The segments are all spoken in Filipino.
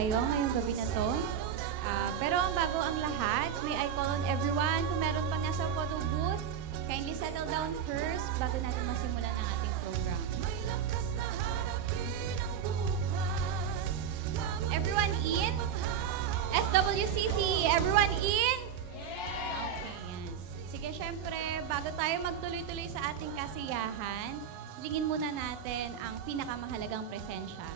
tayo ngayong gabi na to. Pero ang bago ang lahat, may I call on everyone kung meron pa nasa photo booth, kindly settle down first bago natin masimulan ang ating program. Everyone in? SWCC, everyone in? Okay, yan. Sige, syempre, bago tayo magtuloy-tuloy sa ating kasiyahan, lingin muna natin ang pinakamahalagang presensya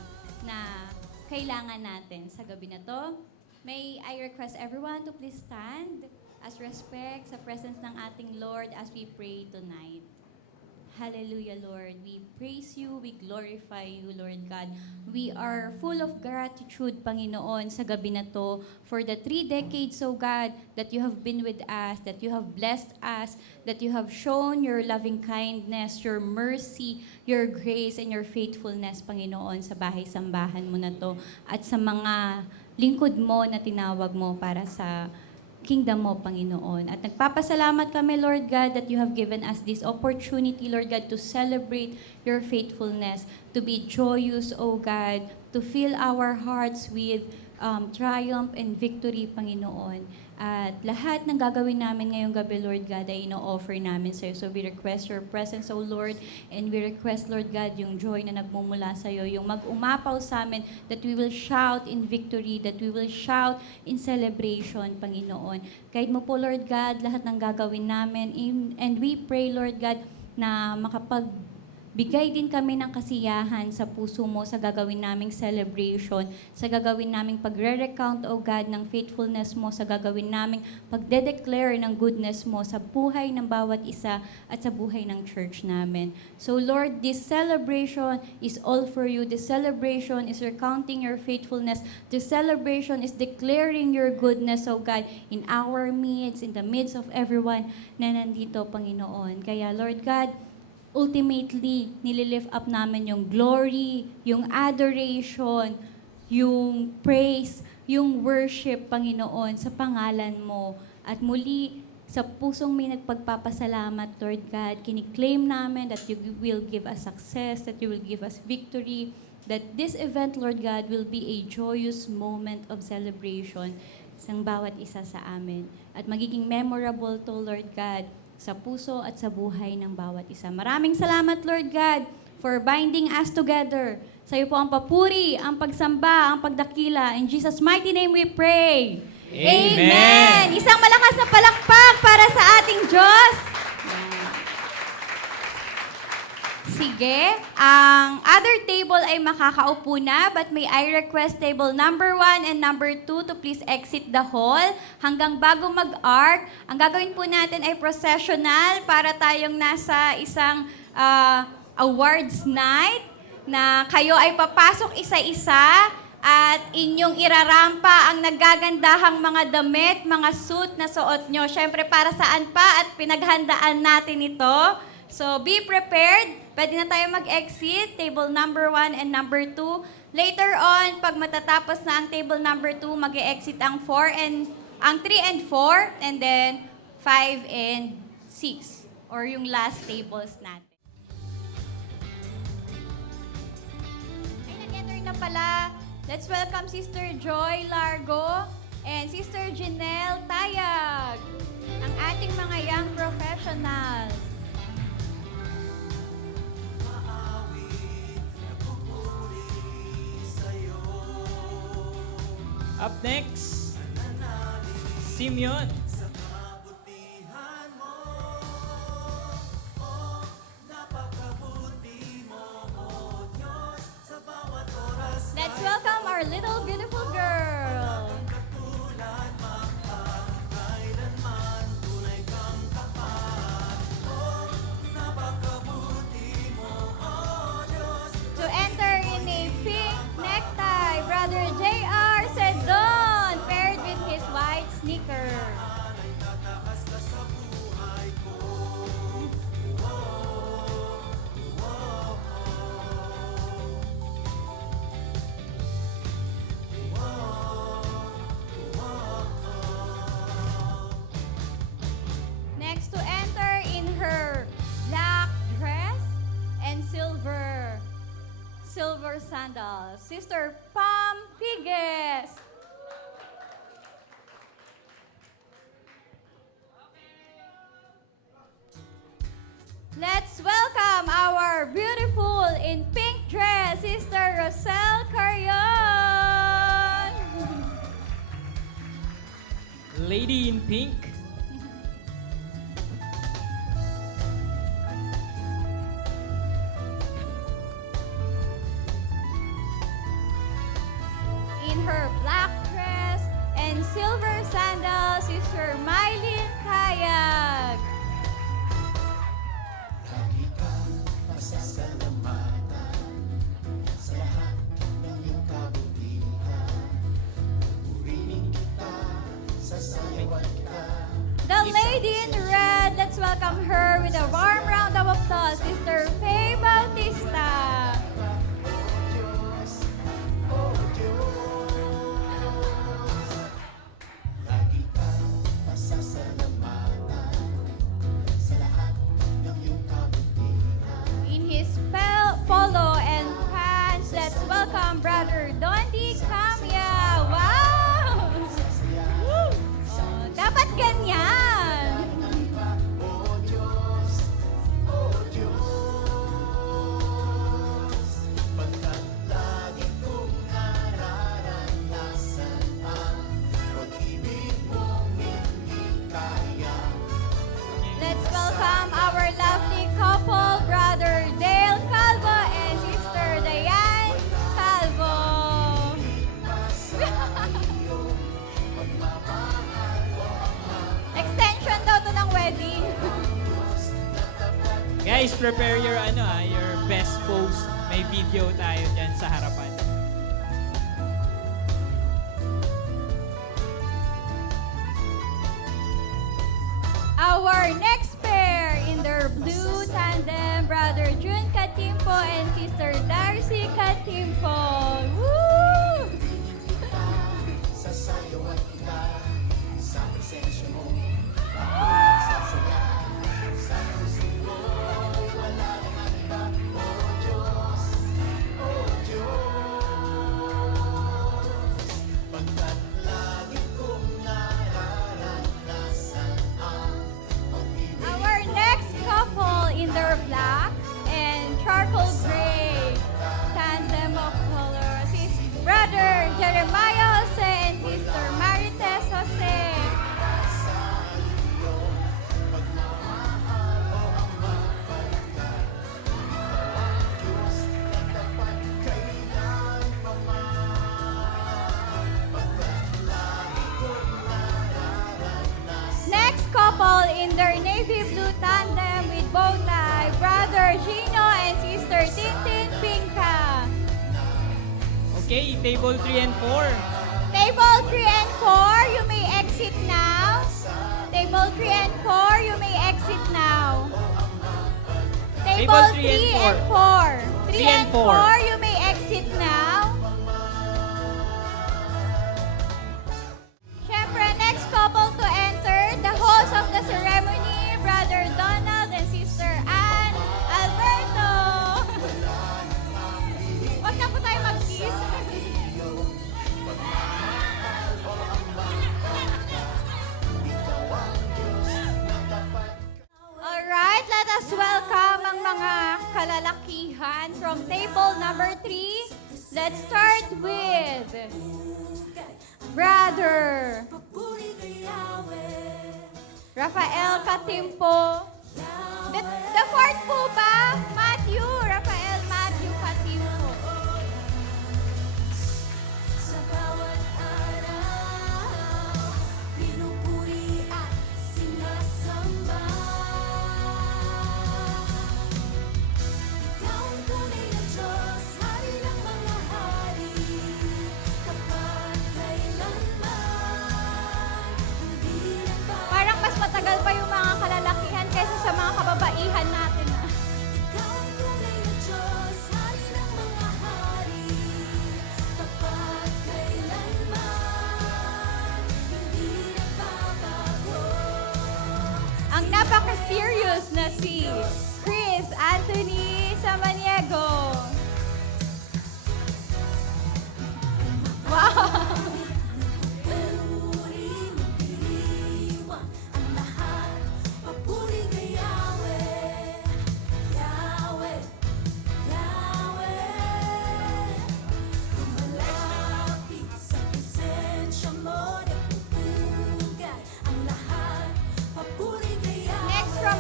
na kailangan natin sa gabi na to. May I request everyone to please stand as respect sa presence ng ating Lord as we pray tonight. Hallelujah, Lord. We praise you, we glorify you, Lord God. We are full of gratitude, Panginoon, sa gabi na to for the 3 decades, oh God, that you have been with us, that you have blessed us, that you have shown your loving kindness, your mercy, your grace, and your faithfulness, Panginoon, sa bahay-sambahan mo na to at sa mga lingkod mo na tinawag mo para sa kingdom mo, Panginoon. At nagpapasalamat kami, Lord God, that you have given us this opportunity, Lord God, to celebrate your faithfulness, to be joyous, O God, to fill our hearts with triumph and victory, Panginoon. At lahat ng gagawin namin ngayong gabi, Lord God, ay ino-offer namin sa iyo. So we request your presence, O Lord, and we request, Lord God, yung joy na nagmumula sa iyo, yung mag-umapaw sa amin, that we will shout in victory, that we will shout in celebration, Panginoon. Guide mo po, Lord God, lahat ng gagawin namin. And we pray, Lord God, na bigay din kami ng kasiyahan sa puso mo sa gagawin naming celebration, sa gagawin naming pagre-recount, O God, ng faithfulness mo, sa gagawin naming pagde-declare ng goodness mo sa buhay ng bawat isa at sa buhay ng church namin. So Lord, this celebration is all for you. This celebration is recounting your faithfulness. This celebration is declaring your goodness, O God, in our midst, in the midst of everyone na nandito, Panginoon. Kaya Lord God, ultimately, nililift up namin yung glory, yung adoration, yung praise, yung worship, Panginoon, sa pangalan mo. At muli, sa pusong may nagpagpapasalamat, Lord God, kiniklaim namin that you will give us success, that you will give us victory, that this event, Lord God, will be a joyous moment of celebration sa bawat isa sa amin. At magiging memorable to, Lord God, sa puso at sa buhay ng bawat isa. Maraming salamat, Lord God, for binding us together. Sa iyo po ang papuri, ang pagsamba, ang pagdakila. In Jesus' mighty name we pray. Amen! Isang malakas na palakpak para sa ating Diyos. Sige, ang other table ay makakaupo na, but may I request table number 1 and number 2 to please exit the hall hanggang bago mag-arc. Ang gagawin po natin ay processional para tayong nasa isang awards night na kayo ay papasok isa-isa at inyong irarampa ang nagagandahang mga damit, mga suit na suot nyo. Siyempre, para saan pa at pinaghandaan natin ito. So, be prepared. Pwede na tayo mag-exit, table number 1 and number 2. Later on, pag matatapos na ang table number 2, mag-exit ang 3 and 4, and then 5 and 6, or yung last tables natin. Ay, nag-enter na pala. Let's welcome Sister Joy Largo and Sister Janelle Tayag, ang ating mga young professionals. Up next, Simeon. Let's welcome our little beautiful girl. To enter in a pink necktie, Brother J.R. Sedon, paired with his white sneaker. Sister Pam Figues. Let's welcome our beautiful in pink dress, Sister Rosel Carion. Lady in Pink. In her black dress and silver sandals, Sister Mylene Kayag. The lady in red, let's welcome her with a warm round of applause, Sister Faye Bautista. In his polo and pants, let's welcome Brother Dondi Camia. Wow! Oh, dapat ganyan. Let's welcome our lovely couple, Brother Dale Calvo and Sister Diane Calvo. Extension daw to ng wedding. Guys, prepare your your best pose. May video tayo dyan sa harapan. Our next pair in their blue tandem, Brother June Katimpo and Sister Darcy Katimpo. Woo! Our next couple in their black and charcoal gray tandem of colors is Brother Jeremiah Jose and Sister Marites Jose. Next couple in their navy blue tandem with bow tie, Brother Gino and Sister Tintin Pinka. Okay, table 3 and 4. Table 3 and 4, you may exit now. Table 3 and 4, you may exit now. Table 3 and 4. 3 and 4, you may exit now. Syempre, next couple to enter, the host of the ceremony, Brother Donald and Sister Ann Alberto. Wag na po tayo mag-kiss. Alright, let us welcome ang mga kalalakihan from table number 3. Let's start with Brother Rafael Katimpo. The fourth po ba? Matthew, Rafael Matthew Katimpo. Sa bawat araw, pinupuri at sinasamba. Ikaw ang tunay na Diyos, hari ng mga hari, kapag kailanman, hindi nagbabago. Parang mas matagal pa yung mga kalalakihan kaysa sa mga kababaihan natin. Ikaw ang tunay na Diyos, hari ng mga hari, kapag kailanman, hindi nagbabago. Ang napaka-serious na si Chris Anthony Samaniego.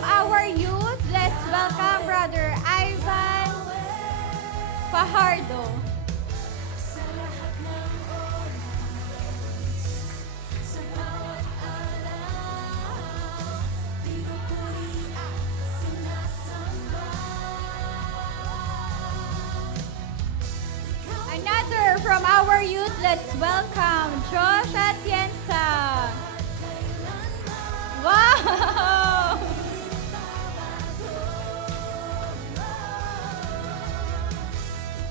our youth, let's welcome Brother Ivan Fajardo. Sa lahat ng oras, sa bawat araw, pinupuri at sinasamba. Another from our youth, let's welcome Josh Atienza. Wow!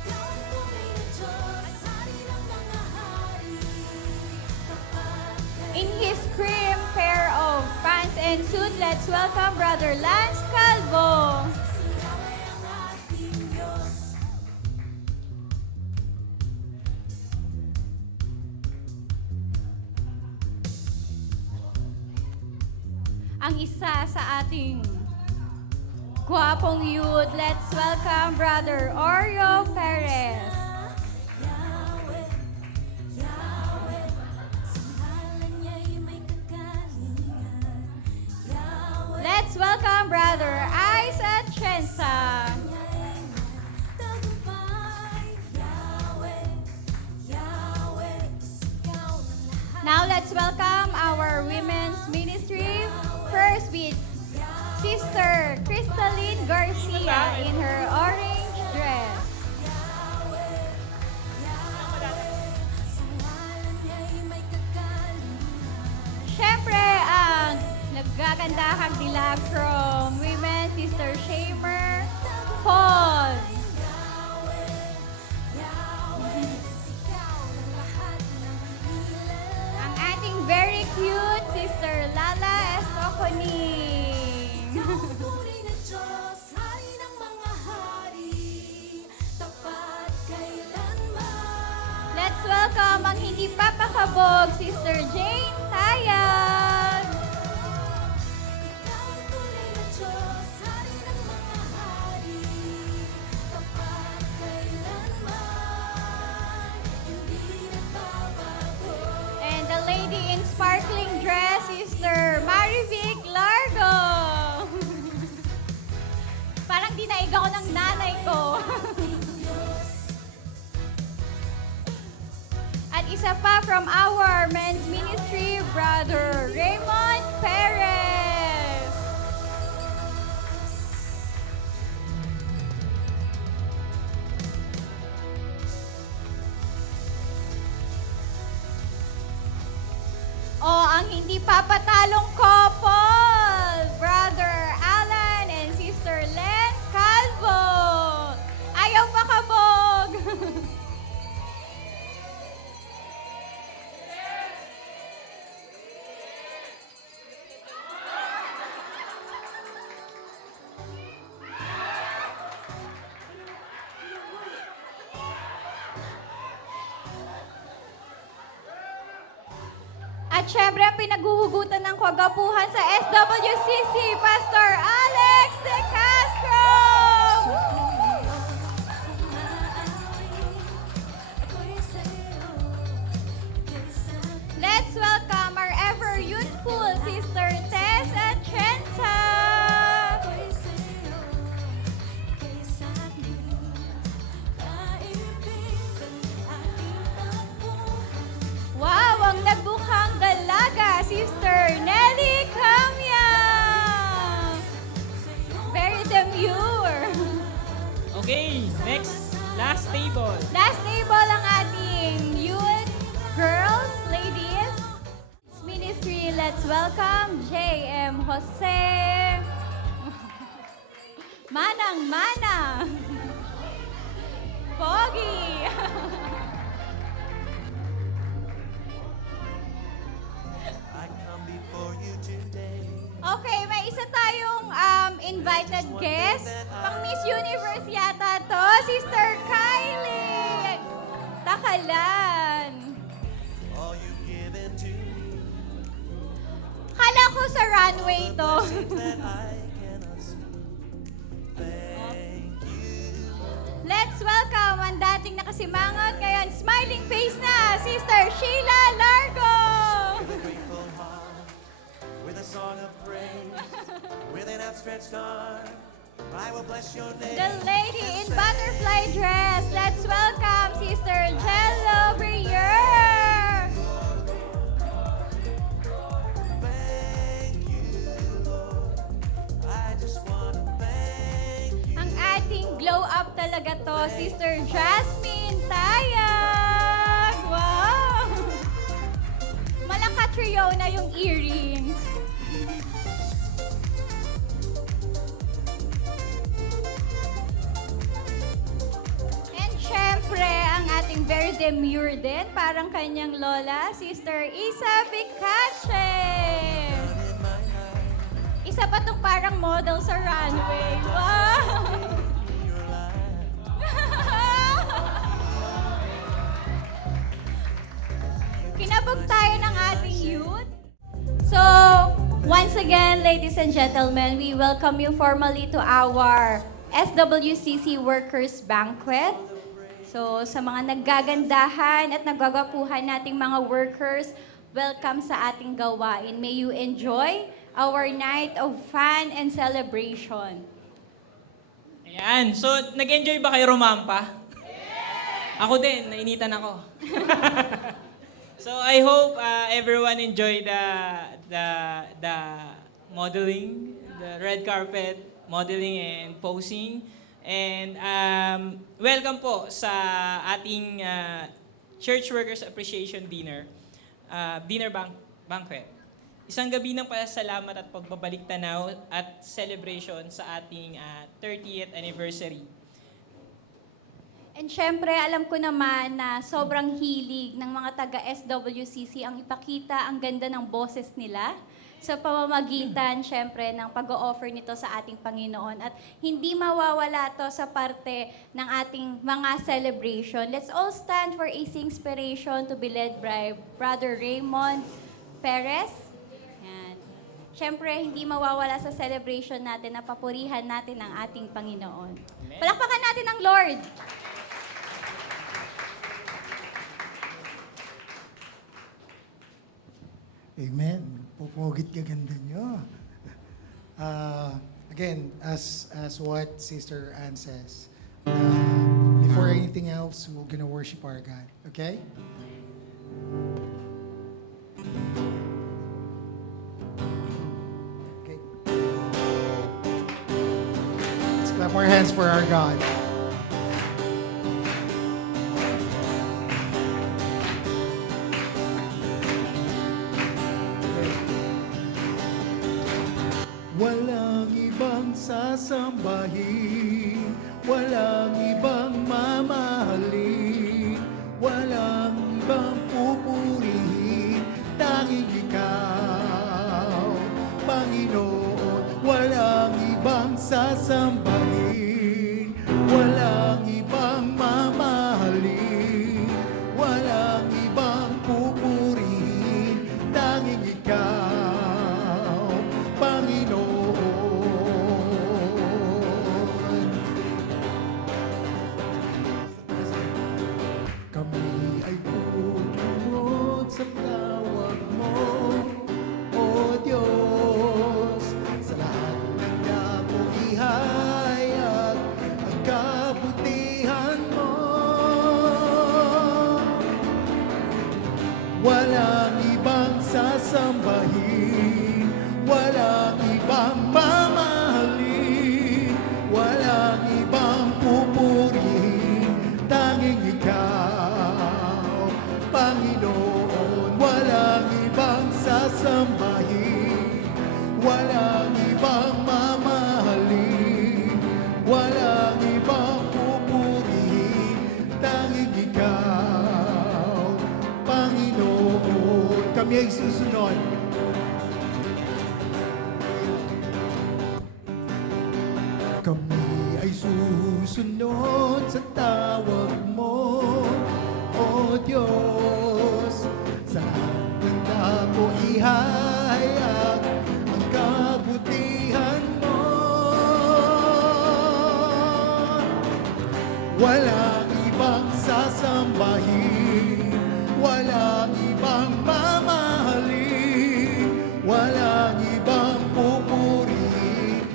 Ikaw ang tunay na Diyos, hari ng mga hari, tapat kay In his cream pair of pants and suit, let's welcome Brother Lance Calvo. Yahweh ang ating Diyos. Ang isa sa ating gwapong youth, let's welcome Brother Oreo Perez. Yahweh, Yahweh, sa ngalan niya'y may kagalingan. Yahweh, Let's welcome Brother Isa Chensa. niya'y tagumpay. Yahweh, Yahweh, sigaw ng lahat. Now let's welcome our women's ministry. First with Sister Crystalline Garcia in her orange dress. Sa ngalan niya'y may kagalingan. Siyempre, ang naggagandahang dilag from women, Sister Shamer Paul. Sigaw ng lahat ng ilan. Ang ating very cute Sister Lala Escoconing. Tunay na Diyos, hari ng mga hari, tapat kailanman. Let's welcome ang hindi papakabog, Sister Jane Tayag. Ikaw ang tunay na Diyos, hari ng mga hari, tapat kailanman. Hindi nagbabago. And the lady in sparkling dress, Sister Marivic Largo. Parang dinaigaw ng nanay ko. At isa pa from our men's ministry, Brother Raymond Perez. O ang hindi papatalong couple, Brother Alan and Sister Len Calvo. Ayaw pa kabog. At syempre, ang pinaghuhugutan ng kwagapuhan sa SWCC, Pastor Alex De Castro! Let's welcome our ever youthful Sister Tess Atienza! Wow, ang nagbukhang dalaga, Sister Nelly Camia! Very demure. Okay, next. Last table. Last table ang ating youth, girls, ladies. Ministry, let's welcome J.M. Jose. Manang Mana. Pogi. I come before you today. Okay, may isa tayong invited guest. Pang Miss Universe yata to, Sister Kylie Takalan. All you've given to me, Kala ko sa runway to. that I cannot see. Thank you. Let's welcome ang dating nakasimangot, ngayon smiling face na, Sister Sheila Largo. With a grateful heart, with a song of praise, with an outstretched arm. I will bless your name. The lady in butterfly dress. Let's welcome Sister Jello Brier. Thank you, Lord. I just want to thank you. Ang ating glow up talaga to, Sister Jasmine Tayag. Wow! Malaka trio na yung earrings. And syempre, ang ating very demure din, parang kanyang lola, Sister Isa Bicache. Isa pa tong parang model sa runway. Wow! Kinabog tayo ng ating youth. So, once again, ladies and gentlemen, we welcome you formally to our SWCC Workers Banquet. So, sa mga naggagandahan at naggagapuhan nating mga workers, welcome sa ating gawain. May you enjoy our night of fun and celebration. Ayan. So, nag-enjoy ba kayo rumampa? Ako din, nainitan ako. So, I hope everyone enjoyed the modeling, the red carpet modeling and posing. And welcome po sa ating Church Workers Appreciation Dinner, banquet. Isang gabi ng pasasalamat at pagbabalik tanaw at celebration sa ating 30th anniversary. And syempre, alam ko naman na sobrang hilig ng mga taga-SWCC ang ipakita ang ganda ng boses nila sa pamamagitan, syempre, ng pag-o-offer nito sa ating Panginoon. At hindi mawawala to sa parte ng ating mga celebration. Let's all stand for a inspiration to be led by Brother Raymond Perez. Yan. Syempre, hindi mawawala sa celebration natin na papurihan natin ang ating Panginoon. Amen. Palakpakan natin ang Lord! Amen. Pupugit gaganda nyo. Again, as what Sister Ann says, before anything else, we're gonna worship our God. Okay? Okay. Let's clap our hands for our God. Walang ibang sasambahin, walang ibang mamahalin, walang ibang pupurihin, tanging ikaw, Panginoon. Walang ibang sasambahin, walang ibang mamahalin, walang ibang pupurihin, tanging ikaw, Panginoon. Kami ay pumunod sa tawag mo, O Diyos. Sa lahat ng dako ihayag ang kabutihan mo. Walang ibang sasambahin, walang ibang mamahalin, walang ibang pupurihin, tanging ikaw, Panginoon. Walang ibang sasambahin, walang ibang mamahalin, walang ibang pupurihin, tanging ikaw, Panginoon. Kami ay susunod. Kami ay susunod sa tawag mo, O Diyos. Sa lahat ng dako ihayag ang kabutihan mo. Walang ibang sasambahin, walang ibang mamahalin, walang ibang pupurihin,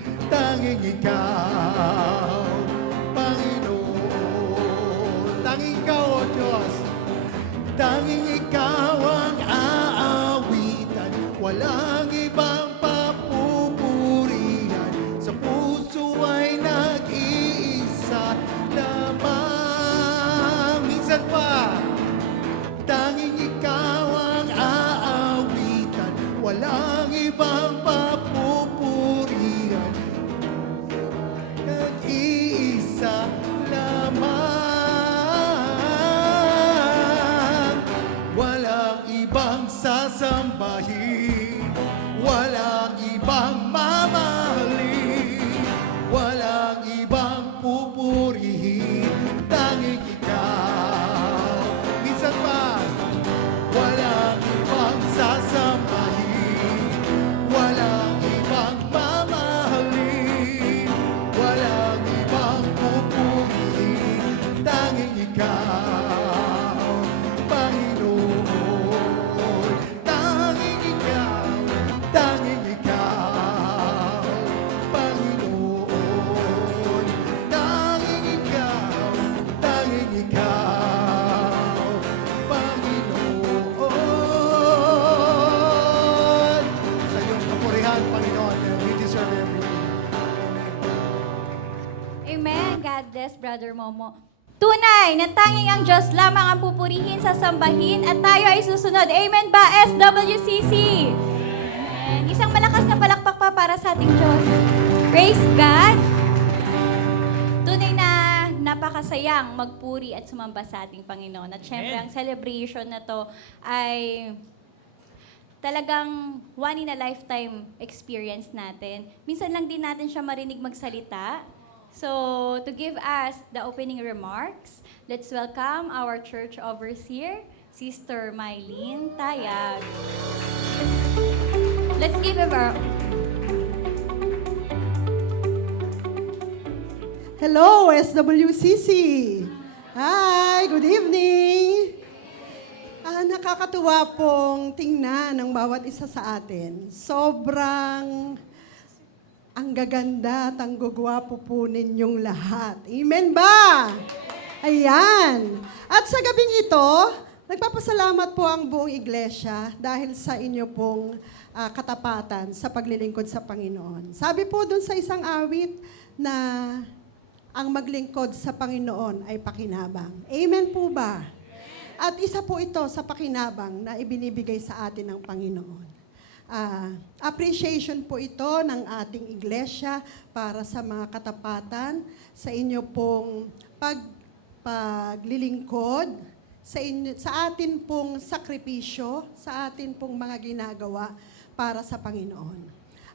sasambahin, walang ibang mamahalin, walang ibang pupurihin, tanging ikaw. Minsan pa, walang ibang sasambahin, walang ibang mamahalin, walang ibang pupurihin, tanging ikaw, Panginoon. Tanging ikaw, tanging ikaw, Panginoon. Tanging ikaw, Panginoon. Sa iyong kapurihan, Panginoon, and we deserve everything. Amen. God bless, Brother Momo. Tunay na tanging ang Diyos lamang ang pupurihin, sasambahin, at tayo ay susunod. Amen ba, SWCC? Amen. Isang malakas na palakpak pa para sa ating Diyos. Praise God! Tunay na napakasayang magpuri at sumamba sa ating Panginoon. At syempre, Amen. ang celebration na to ay talagang one in a lifetime experience natin. Minsan lang din natin siya marinig magsalita. So, to give us the opening remarks, let's welcome our church overseer, Sister Mylene Tayag. Let's give her Hello, SWCC! Hi, good evening! Nakakatuwa pong tingnan ng bawat isa sa atin. Sobrang ang gaganda at ang gugwapo po ninyong lahat. Amen ba? Ayan. At sa gabing ito, nagpapasalamat po ang buong iglesia dahil sa inyo pong katapatan sa paglilingkod sa Panginoon. Sabi po dun sa isang awit na ang maglingkod sa Panginoon ay pakinabang. Amen po ba? At isa po ito sa pakinabang na ibinibigay sa atin ng Panginoon. Appreciation po ito ng ating iglesia para sa mga katapatan, sa inyo pong paglilingkod, sa atin pong sakripisyo, sa atin pong mga ginagawa para sa Panginoon.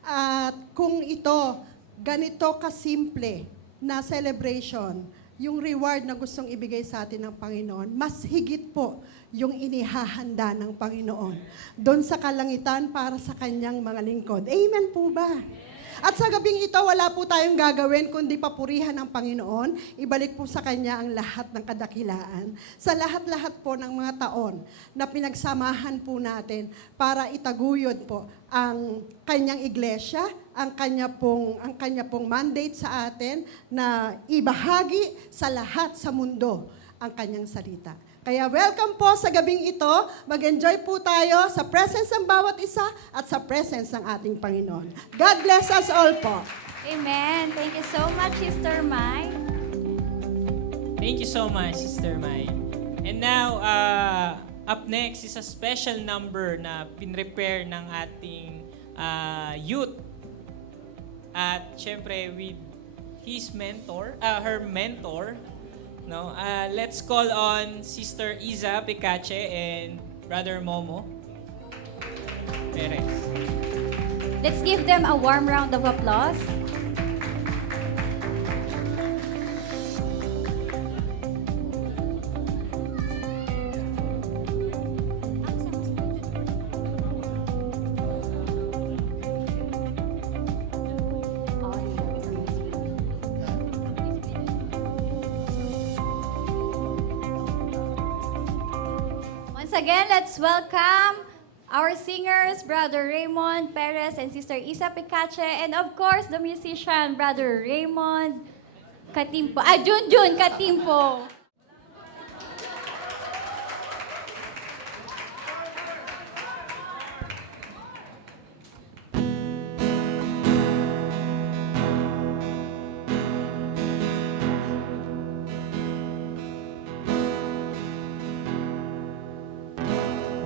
At kung ito, ganito kasimple na celebration, yung reward na gustong ibigay sa atin ng Panginoon, mas higit po yung inihahanda ng Panginoon doon sa kalangitan para sa kanyang mga lingkod. Amen po ba? At sa gabing ito, wala po tayong gagawin kundi papurihan ang Panginoon. Ibalik po sa Kanya ang lahat ng kadakilaan. Sa lahat-lahat po ng mga taon na pinagsamahan po natin para itaguyod po ang Kanyang iglesia, ang Kanya pong mandate sa atin na ibahagi sa lahat sa mundo ang Kanyang salita. Kaya welcome po sa gabing ito. Mag-enjoy po tayo sa presence ng bawat isa at sa presence ng ating Panginoon. God bless us all po. Amen. Thank you so much, Sister Mai. Thank you so much, Sister Mai. And now, up next is a special number na pinrepare ng ating youth. At syempre, with his mentor, her mentor, no? Let's call on Sister Iza Picache and Brother Momo Perez. Let's give them a warm round of applause. Once again, let's welcome our singers, Brother Raymond Perez and Sister Isa Picache, and of course, the musician, Brother Raymond Katimpo. Junjun Katimpo.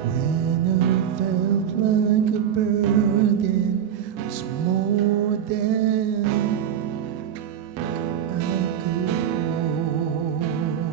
When I felt like a burden was more than I could hold.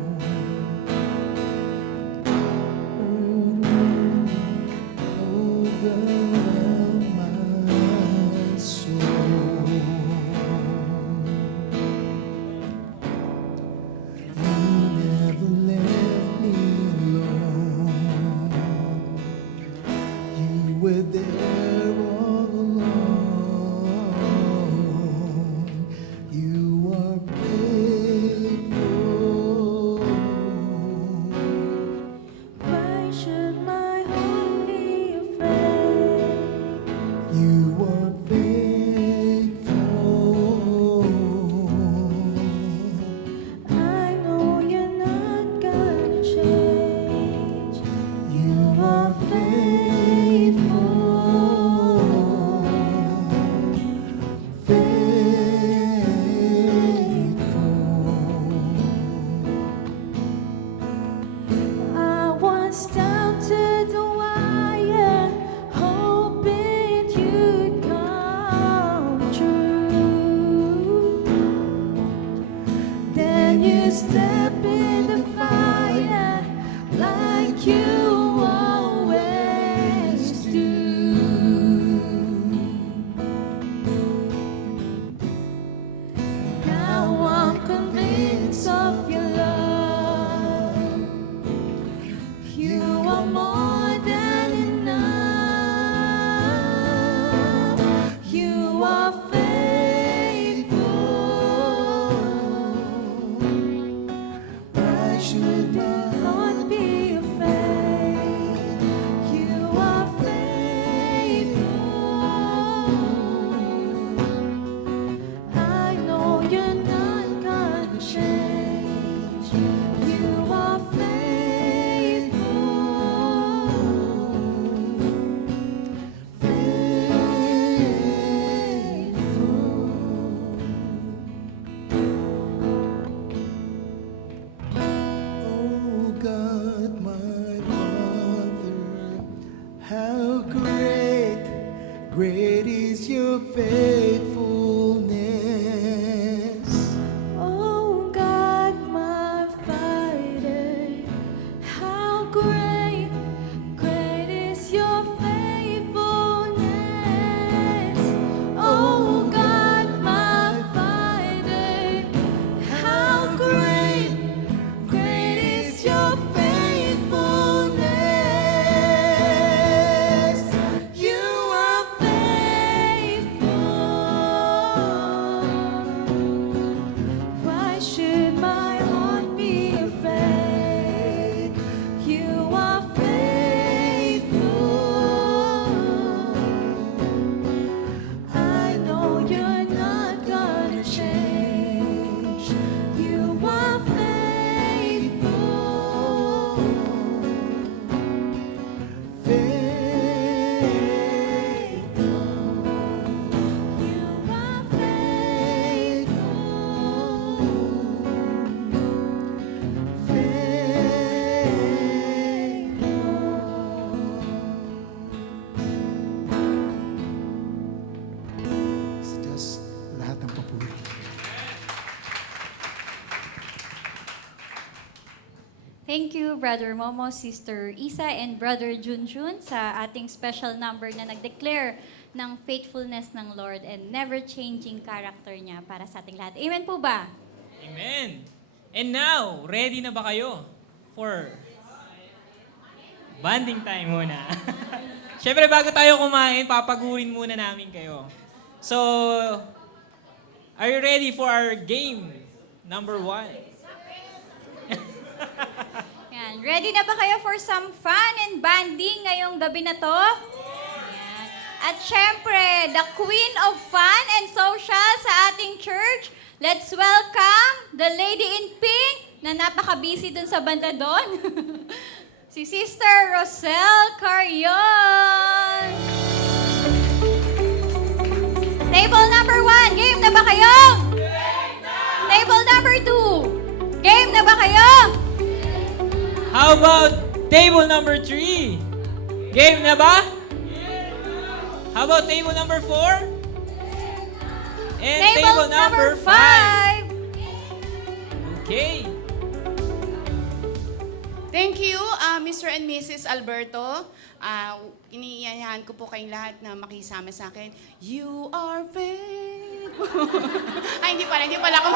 was down to the wire, hoping you'd come true. Then you step in the fire like you always do. Now I'm convinced of your love. You are more than enough. You are faithful. Why should my heart be afraid? You are faithful. I know you're not gonna change. You are faithful. Oh God, my Father, how great, great is your faithfulness. Oh God, my fighter, how great, great is your faithfulness. Oh God, my fighter, how great, great is your faithfulness. You are faithful. Why should my heart be afraid? You are faithful. I know you're not gonna change. You are faithful. You are Sa Diyos, lahat ng papuri. Thank you, Brother Momo, Sister Isa, and Brother Junjun sa ating special number na nag-declare ng faithfulness ng Lord and never-changing character niya para sa ating lahat. Amen po ba? Amen. And now, ready na ba kayo for bonding time muna? Siyempre, bago tayo kumain, papagurin muna namin kayo. So, are you ready for our game number 1? Yan. Ready na ba kayo for some fun and bonding ngayong gabi na to? Yan. At syempre, the queen of fun and social sa ating church, let's welcome the lady in pink na napaka-busy dun sa banda doon. Si Sister Rosel Carion. Table number 1, game na ba kayo? Table number 2, game na ba kayo? How about table number 3? Game na ba? How about table number 4? And table number 5. Okay. Thank you, Mr. and Mrs. Alberto. Iniiyayahan ko po kayong lahat na makisama sa akin. You are faithful. Ay, hindi pala ako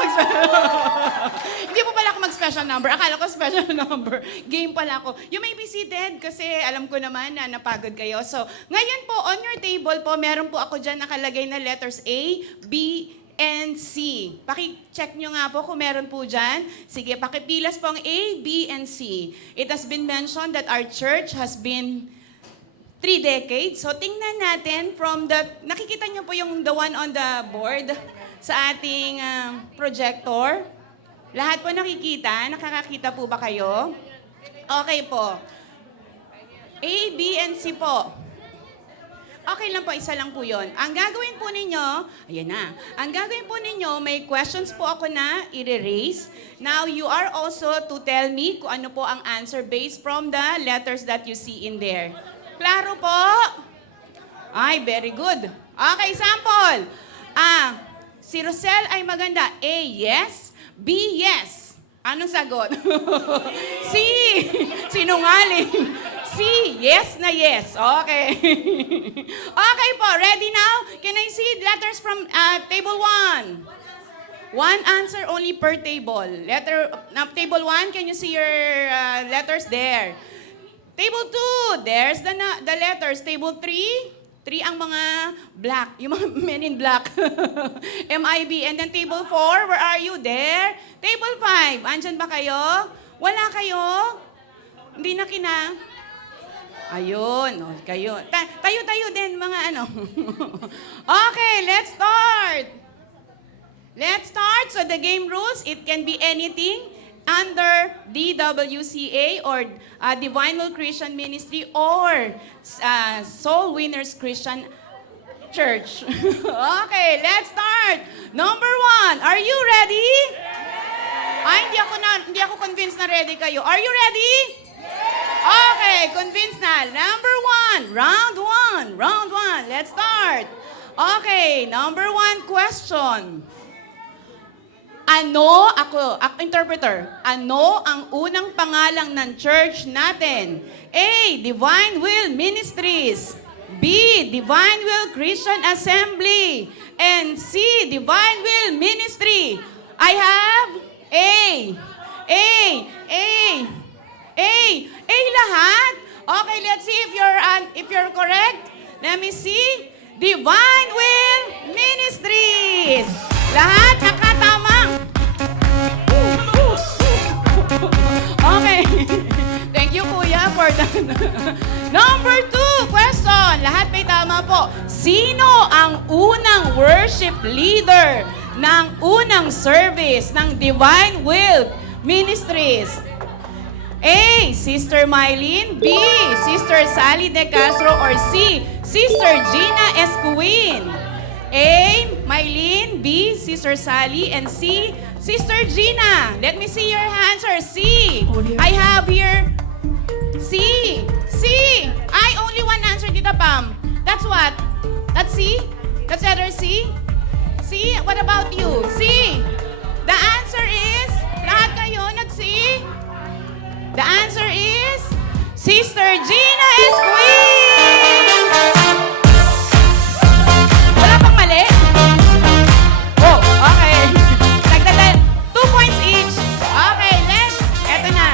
hindi po pala ako mag-special number. Akala ko special number. Game pala ako. You may be seated kasi alam ko naman na napagod kayo. So, ngayon po, on your table po, meron po ako dyan nakalagay na letters A, B, and C. Paki-check nyo nga po kung meron po dyan. Sige, pakipilas po ang A, B, and C. It has been mentioned that our church has been 3 decades. So, tingnan natin from the... Nakikita nyo po yung the one on the board sa ating projector. Lahat po nakikita? Nakakakita po ba kayo? Okay po. A, B, and C po. Okay lang po, isa lang po yun. Ang gagawin po ninyo, ayan na. Ang gagawin po ninyo, may questions po ako na i-raise. Now, you are also to tell me kung ano po ang answer based from the letters that you see in there. Klaro po? Ay, very good. Okay, sample. Si Rosel ay maganda. A, yes. B, yes. Anong sagot? C, sinungaling. C, yes na yes. Okay. Okay po, ready now? Can I see letters from table 1? One answer only per table. Table 1, can you see your letters there? Table 2, there's the letters. Table 3, 3 ang mga black, yung mga men in black. MIB. And then table 4, where are you? There. Table 5, andyan ba kayo? Wala kayo? Hindi na Ayun, kayo. Tayo din, mga ano. Okay, let's start. Let's start. So the game rules, it can be anything under DWCA or Divine Will Christian Ministry or Soul Winners Christian Church. Okay, let's start. Number 1, are you ready? Ay, hindi ako convinced na ready kayo. Are you ready? Okay, convinced na. Number 1, round 1. Let's start. Okay, number 1 question. Interpreter, ano ang unang pangalan ng church natin? A, Divine Will Ministries. B, Divine Will Christian Assembly. And C, Divine Will Ministry. I have A lahat? Okay, let's see if you're correct. Let me see. Divine Will Ministries. Lahat nakatama. Okay. Thank you, Kuya, for that. Number 2 question. Lahat may tama po. Sino ang unang worship leader ng unang service ng Divine Will Ministries? A, Sister Mylene. B, Sister Sally De Castro. Or C, Sister Gina Escuin. A, Mylene. B, Sister Sally. And C, Sister Gina. Let me see your answer. C. I have here C. I only one answer, Tita Pam. That's what? That's C? That's letter C? C? What about you? C. The answer is, lahat kayo nag-C? The answer is Sister Gina Esquin! Wala pang mali? Oh, okay. Nagdadal. 2 points each. Okay, eto na.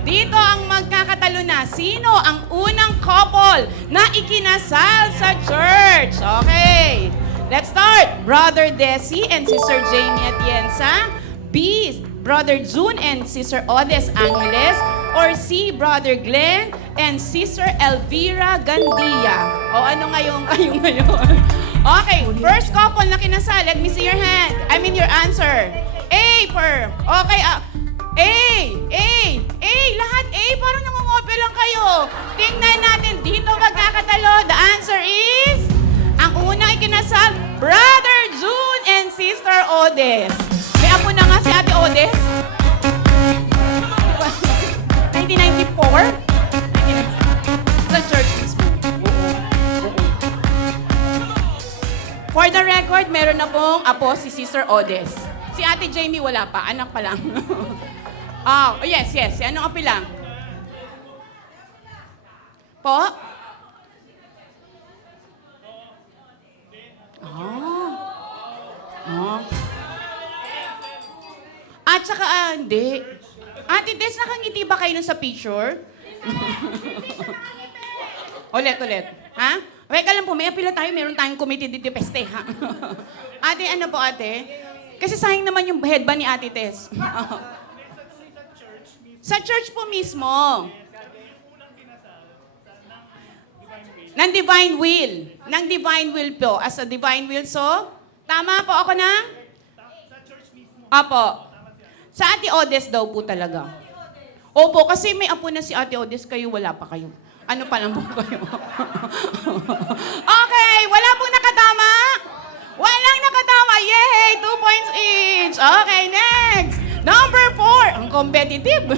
Dito ang magkakatalo na. Sino ang unang couple na ikinasal sa church? Okay. Let's start. Brother Desi and Sister Jamie Atienza. B, Brother June and Sister Odes Angeles. Or C, Brother Glenn and Sister Elvira Gandia. O ano ngayon? Okay, first couple na kinasal. Let me see your hand. I mean your answer. A for, okay, A, lahat A, parang nangungope lang kayo. Tingnan natin, dito magkakatalo. The answer is, ang unang ikinasal, Brother June and Sister Odes. May apo na nga si Ate Odes. 1994? Sa church mismo. For the record, meron na pong apo si Sister Odes. Si Ate Jamie wala pa, anak pa lang. Oh, yes. Si anong api lang? Po? At saka, hindi. Ate Des, nakangiti ba kayo nun sa picture? Ulit. Ha? Wait ka lang po, may apila tayo, meron tayong committee dito peste, ha? Ate, ano po ate? Kasi sayang naman yung head ba ni Ate Tess? Sa church po mismo. Ng Divine Will. Ng Divine Will po. As a Divine Will, so? Tama po ako na? Sa church mismo. Apo. Sa Ate Odes daw po talaga. Opo, kasi may apo na si Ate Odis, kayo wala pa kayo. Ano pa lang po kayo? Okay, wala pong nakatama? Walang nakatama. Yay! 2 points each. Okay, next. Number 4. Ang competitive.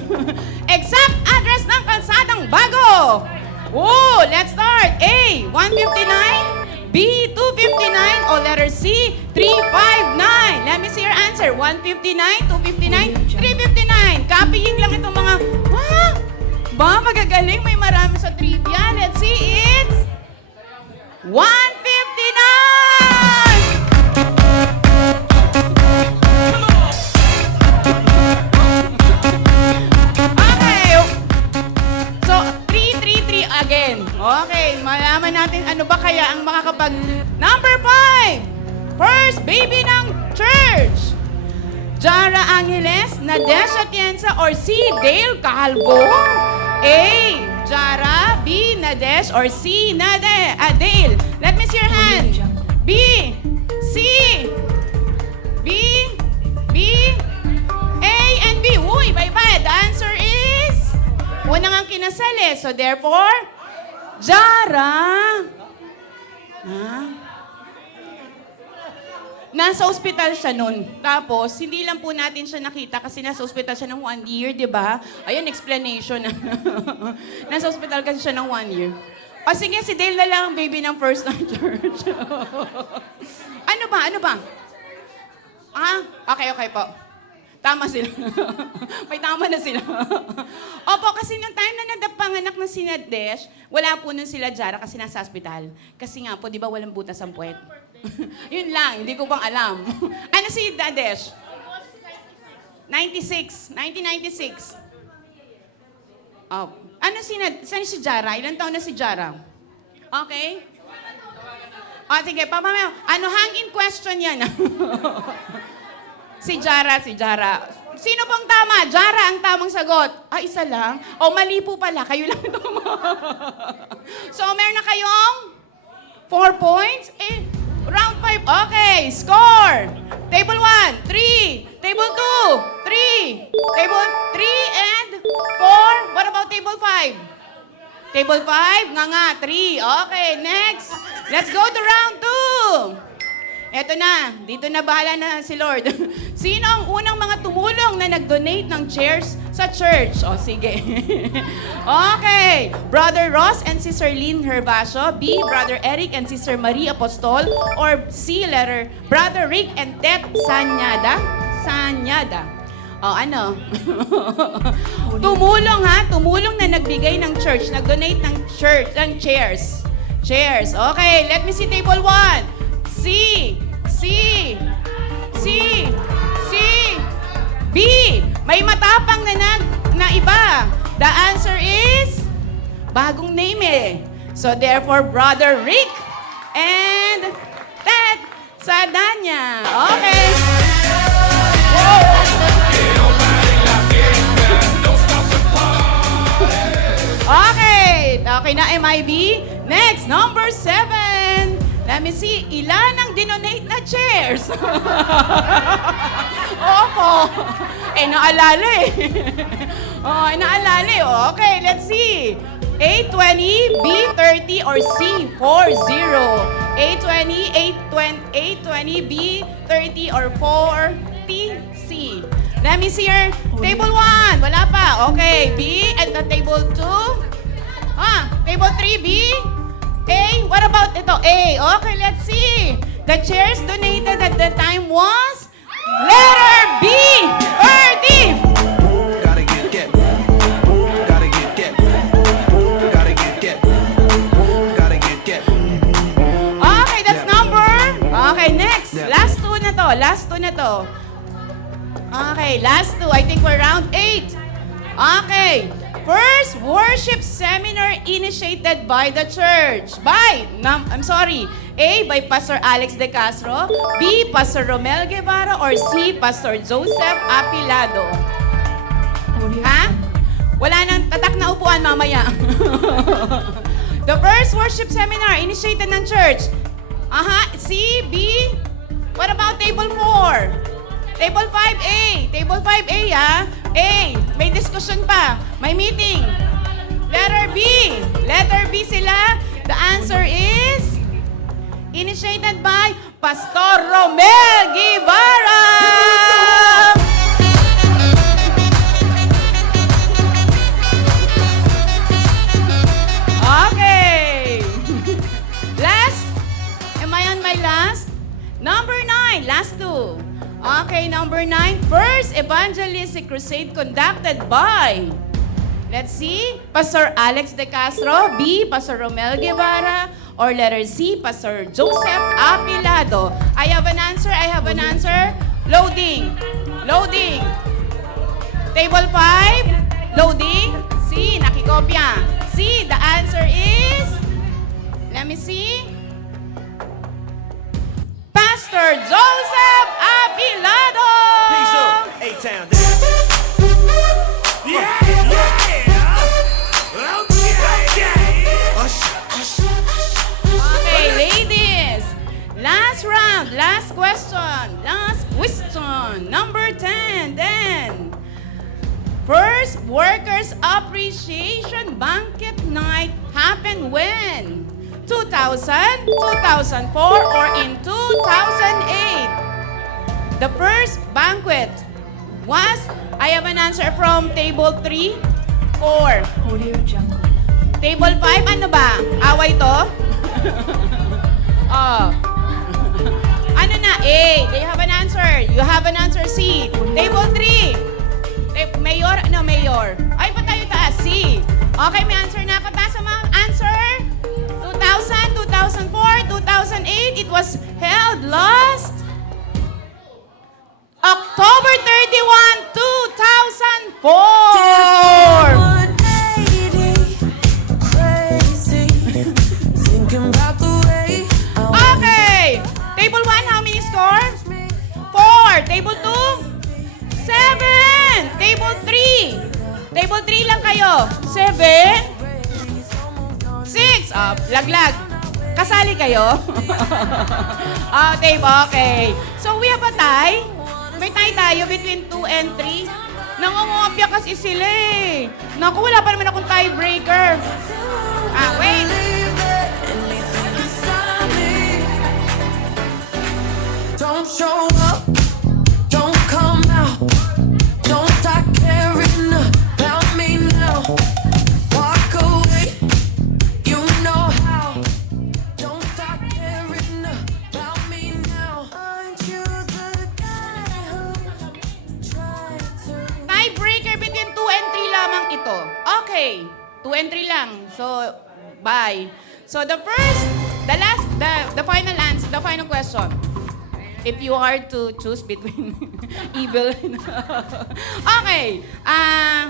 Exact address ng kalsadang bago. Oh, let's start. A, 159. B, 259. O letter C, 359. Let me see your answer. 159, 259, 359. Copying lang itong mga... Ba, magagaling. May marami sa trivia. Let's see, it's 159! Okay. So, 333 again. Okay, malaman natin ano ba kaya ang makakapag... Number 5! First baby ng church. Jara Angeles, Nadesh Atienza, or C. Dale Calvo? A. Jara, B. Nadesh, or C. Dale. Let me see your hand. B. C. B. A and B. Uy, bye-bye. The answer is... Una nga kinasal eh. So therefore, Jara. Nasa ospital siya nun. Tapos, hindi lang po natin siya nakita kasi nasa ospital siya ng 1 year, di ba? Ayun, explanation. Nasa ospital kasi siya ng 1 year. O sige, si Dale na lang ang baby ng first ng church. Ano ba? Okay po. Tama sila. May tama na sila. Opo, kasi nung time na nadapanganak ng si Nadesh, wala po nun sila Jara kasi nasa ospital. Kasi nga po, di ba walang butas ang puwet? Yun lang, hindi ko pang alam. Ano si Nadesh? 1996. Oh. Ano saan si Jara? Ilan taon na si Jara? Okay. O, sige, pamamayo. Ano, hang-in question yan. Si Jara. Sino pong tama? Jara ang tamang sagot. Isa lang? O, mali po pala. Kayo lang tama. So, meron na kayong 4 points. Round 5. Okay, score. Table 1, 3. Table 2, 3. Table 3 and 4. What about table 5? Table 5, nga, 3. Okay, next. Let's go to round 2. Eto na, dito na bahala na si Lord. Sino ang unang mga tumulong na nag-donate ng chairs sa church? O, sige. Okay. Brother Ross and Sister Lynn Herbacio. B, Brother Eric and Sister Marie Apostol. Or C, letter, Brother Rick and Tet Sanyada. O, ano? Tumulong na nagbigay ng church, nag-donate ng chairs. Okay, let me see table 1. B. May matapang na iba. The answer is bagong name eh. So therefore, Brother Rick and Ted Sadanya. Okay. Okay na MIB. Next, number 7. Let me see, ilan ang dinonate na chairs? Opo. Naalala eh. Okay, let's see. A20, B30, or C40? A20, A20, B30, or 40, C. Let me see your table 1. Wala pa. Okay, B at the table 2. Table 3, B. A, what about ito? A. Okay, let's see. The chairs donated at the time was letter B, 30. Gotta get. Gotta get. Okay, that's number. Okay, next. Last two na to. Okay, last 2. I think we're round 8. Okay. First worship seminar initiated by the church. A, by Pastor Alex De Castro. B, Pastor Romel Guevara. Or C, Pastor Joseph Apilado. Wala nang tatak na upuan mamaya. The first worship seminar initiated ng church. C, B. What about table 4? Table 5A. A, may discussion pa. May meeting. Letter B. Letter B sila. The answer is initiated by Pastor Romel Guevara. Okay. Last. Am I on my last? Number 9. Last two. Okay, number 9. First evangelistic crusade conducted by, let's see, Pastor Alex De Castro, B, Pastor Romel Guevara, or letter C, Pastor Joseph Apilado. I have an answer. I have an answer. Loading. Loading. Table 5. Loading. C, nakikopya. C, the answer is, let me see, Pastor Joseph Apilado. Peace up, A-Town. Yeah, yeah. Okay. Okay, ladies. Last round, last question. Last question. Number 10, then. First Workers' Appreciation Banquet Night happened when? 2000, 2004, or in 2008? The first banquet was, I have an answer from table 3, 4. Table 5, ano ba? Away to? Oh. Ano na? A. They have an answer. You have an answer. C. Table 3. Mayor? Ano, mayor? Ay, pa tayo taas? C. Okay, may answer na ako. Taas ang mga answer. 2000, 2004, 2008. It was held last October 31, 2004. 180, crazy, thinking about the way I Okay. Table 1, how many score? 4. Table 2? 7. Table 3? Table 3 lang kayo. 7. 6. Laglag. Kasali kayo? Okay. So we have a tie. May tie tayo between 2 and 3. Nangungopya kasi sila eh. Naku, wala pa naman akong tiebreaker. Wait. believe it, anything can stop me. Don't show up, don't come out, don't start caring about me now. Walk away, you know how. Don't start caring about me now. Aren't you the guy who tried to? Tiebreaker between 2 and 3 lamang ito. Okay. 2 and 3 lang. So, bye. So, the final answer, the final question. If you are to choose between evil and... Okay.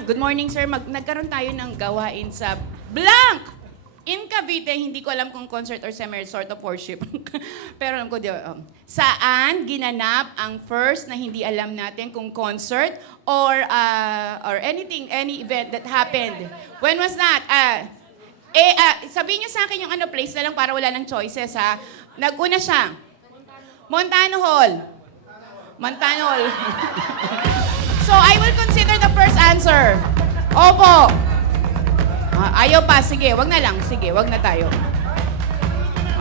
Good morning, sir. Nagkaroon tayo ng gawain sa Blank! In Cavite, hindi ko alam kung concert or semi-sort of worship. Pero alam ko, saan ginanap ang first na hindi alam natin kung concert or anything, any event that happened? When was that? Sabihin niyo sa akin yung place na lang para wala ng choices, ha? Nag-una siya. Montano Hall. Montano Hall. So, I will consider the first answer. Opo. Ayaw pa. Sige, wag na lang. Sige, wag na tayo.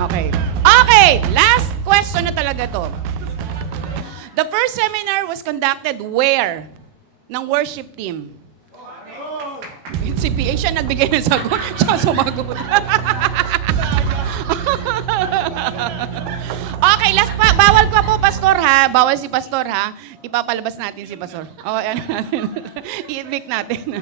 Okay. Okay, last question na talaga to. The first seminar was conducted where? Ng worship team. Si PA, siya nagbigay ng sagot. Siya sumagot. Okay, last pa. Bawal ka po, Pastor, ha? Bawal si Pastor, ha? Ipapalabas natin si Pastor. I-evict natin.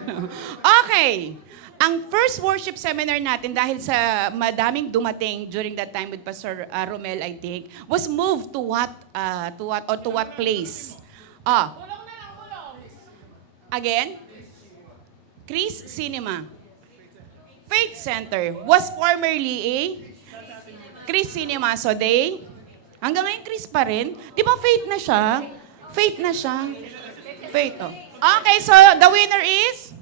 Okay. Ang first worship seminar natin, dahil sa madaming dumating during that time with Pastor Romel, I think, was moved to what place? Again? Chris Cinema. Faith Center was formerly a Chris Cinema. So hanggang ngayon Chris pa rin. Di ba faith na siya? Faith na siya. Faith, oh. Okay, so the winner is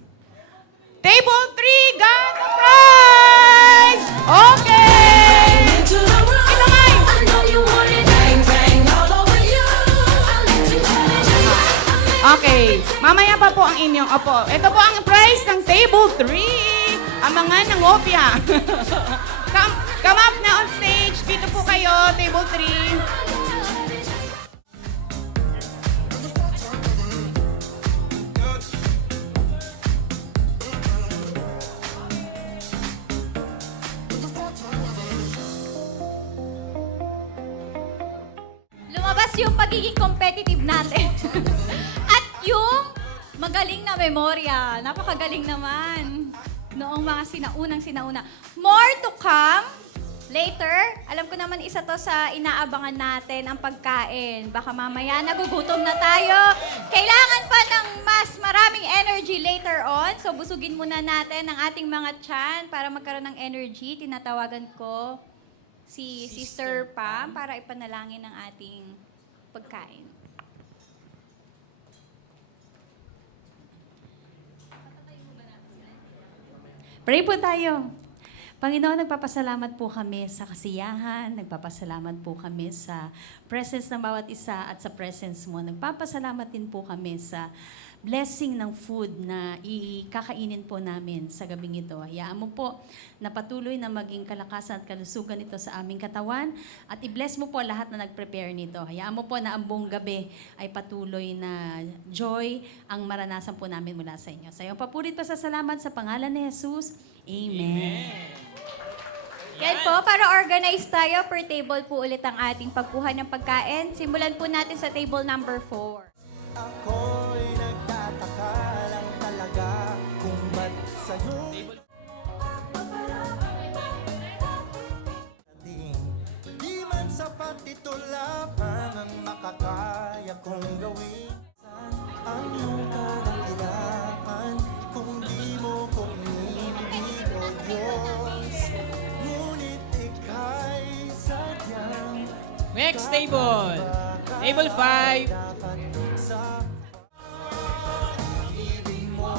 Table 3 got the prize! Okay! To the road, Ito nga eh. I know you want it, bang bang all over you. I'll let you have it. Okay, mamaya pa po ang inyong, opo, ito po ang price ng table 3. Ang mga nangopya. Come up na on stage. Dito po kayo, table 3. Lumabas yung pagiging competitive natin. At yung magaling na memorya. Napakagaling naman. Noong mga sinauna. More to come later. Alam ko naman isa to sa inaabangan natin, ang pagkain. Baka mamaya nagugutom na tayo. Kailangan pa ng mas maraming energy later on. So busugin muna natin ang ating mga tiyan para magkaroon ng energy. Tinatawagan ko si Sister Pam para ipanalangin ang ating pagkain. Pray po tayo. Panginoon, nagpapasalamat po kami sa kasiyahan, nagpapasalamat po kami sa presence ng bawat isa at sa presence mo. Nagpapasalamat din po kami sa blessing ng food na ikakainin po namin sa gabing ito. Hayaan mo po na patuloy na maging kalakasan at kalusugan ito sa aming katawan at i-bless mo po lahat na nag-prepare nito. Hayaan mo po na ang buong gabi ay patuloy na joy ang maranasan po namin mula sa inyo. Sa iyong papurit pa sa salamat sa pangalan ni Jesus. Amen. Yan po, para organize tayo, per table po ulit ang ating pagkuha ng pagkain. Simulan po natin sa table number 4. Ako'y nagtataka lang talaga kung ba't sa'yo di man sapat ito lamang ang makakaya kong gawin. Ang iyong kadakilaan kung di mo pumili o Diyos, ngunit ika'y sadyang Next table. Table 5. sa ibig mo.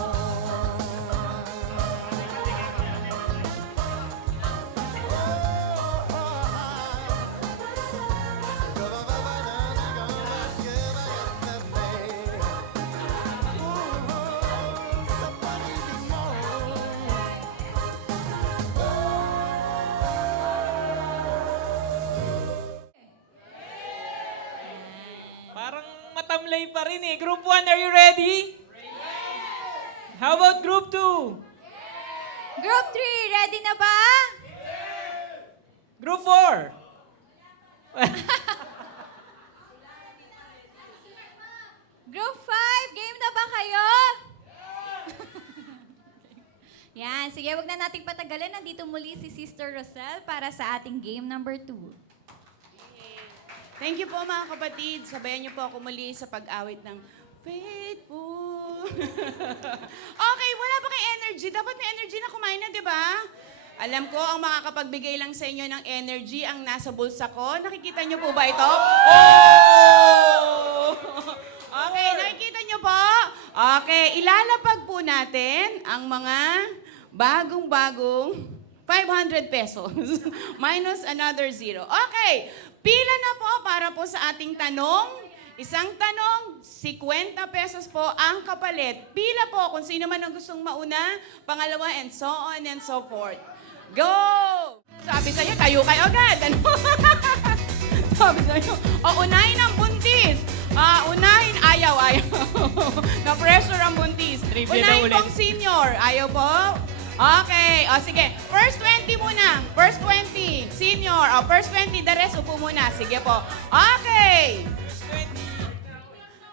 Sa pag-ibig mo. Parang matamlay pa rin eh. Group 1, are you ready? How about Group 2? Group 3, ready na ba? Group 4? Group 5, game na ba kayo? Yan, sige, wag na nating patagalin. Nandito muli si Sister Rosel para sa ating game number 2. Thank you po mga kapatid. Sabayan niyo po ako muli sa pag-awit ng Faithful. Okay, wala pa kay energy. Dapat may energy na kumain na, di ba? Alam ko, ang makakapagbigay lang sa inyo ng energy ang nasa bulsa ko. Nakikita niyo po ba ito? Oh! Okay, nakikita niyo po? Okay, ilalapag po natin ang mga bagong-bagong 500 pesos. Minus another 0. Okay, pila na po para po sa ating tanong. Isang tanong, 50 pesos po ang kapalit. Pila po kung sino man ang gustong mauna, pangalawa, and so on and so forth. Go! Sabi sa'yo, kayo agad. Ano? Sabi sa'yo, unahin ang buntis. Unahin, ayaw. Na-pressure ang buntis. Trivia Unahin daw ulit. pong senior. Ayaw po? Okay. O, sige. First 20 muna. First 20. Senior. O, first 20. The rest, upo muna. Sige po. Okay.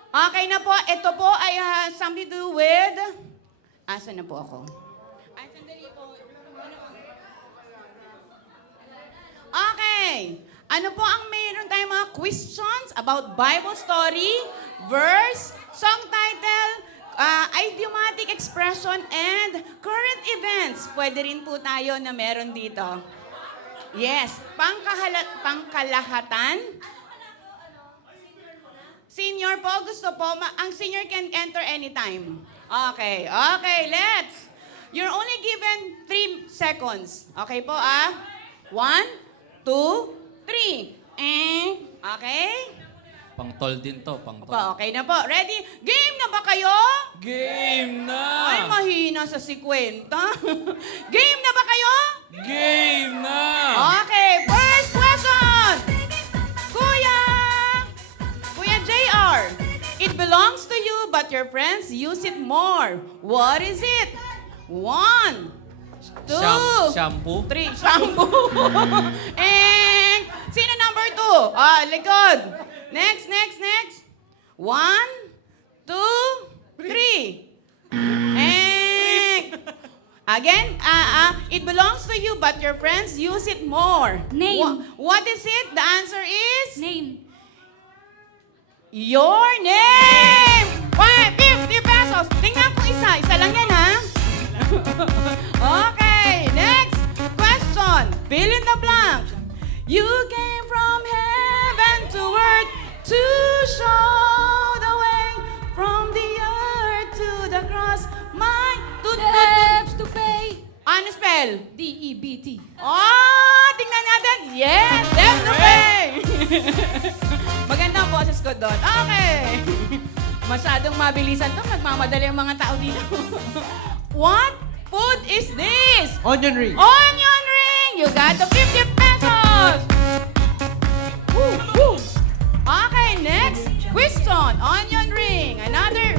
Okay na po. Ito po ay something to do with... Asan na po ako? Ay, sandali po. Okay. Ano po ang mayroon tayong mga questions about Bible story, verse, song title, idiomatic expression, and current events. Pwede rin po tayo na meron dito. Yes. Pangkalahatan. Senior po, gusto po. Ang senior can enter anytime. Okay. Okay, let's. You're only given 3 seconds. Okay po, 1, 2, 3. Okay? Pang-tol din to, pang-tol. Okay na po. Ready? Game na ba kayo? Game na! Ay, mahina sa 50. Game na ba kayo? Game na! Okay, first question. Kuya JR. It belongs to you, but your friends use it more. What is it? 1, 2, Shampoo? 3. Shampoo. And sino number 2? Likod. Next. 1, 2, 3. And again, it belongs to you, but your friends use it more. Name. What is it? The answer is Name. your name. 50 pesos. Tingnan ko isa. Isa lang yan, ha? Okay, next question. Fill in the blank. You came from heaven to earth to show the way from the earth to the cross. My Debts to pay. Ano spell? D-E-B-T. Tingnan natin. Yes, debts to pay. Maganda ang boses ko doon. Okay. Masyadong mabilisan to. Nagmamadali ang mga tao dito. What food is this? Onion ring. Onion ring! You got the 50 pesos! Woo! Okay, next question. Onion ring. Another.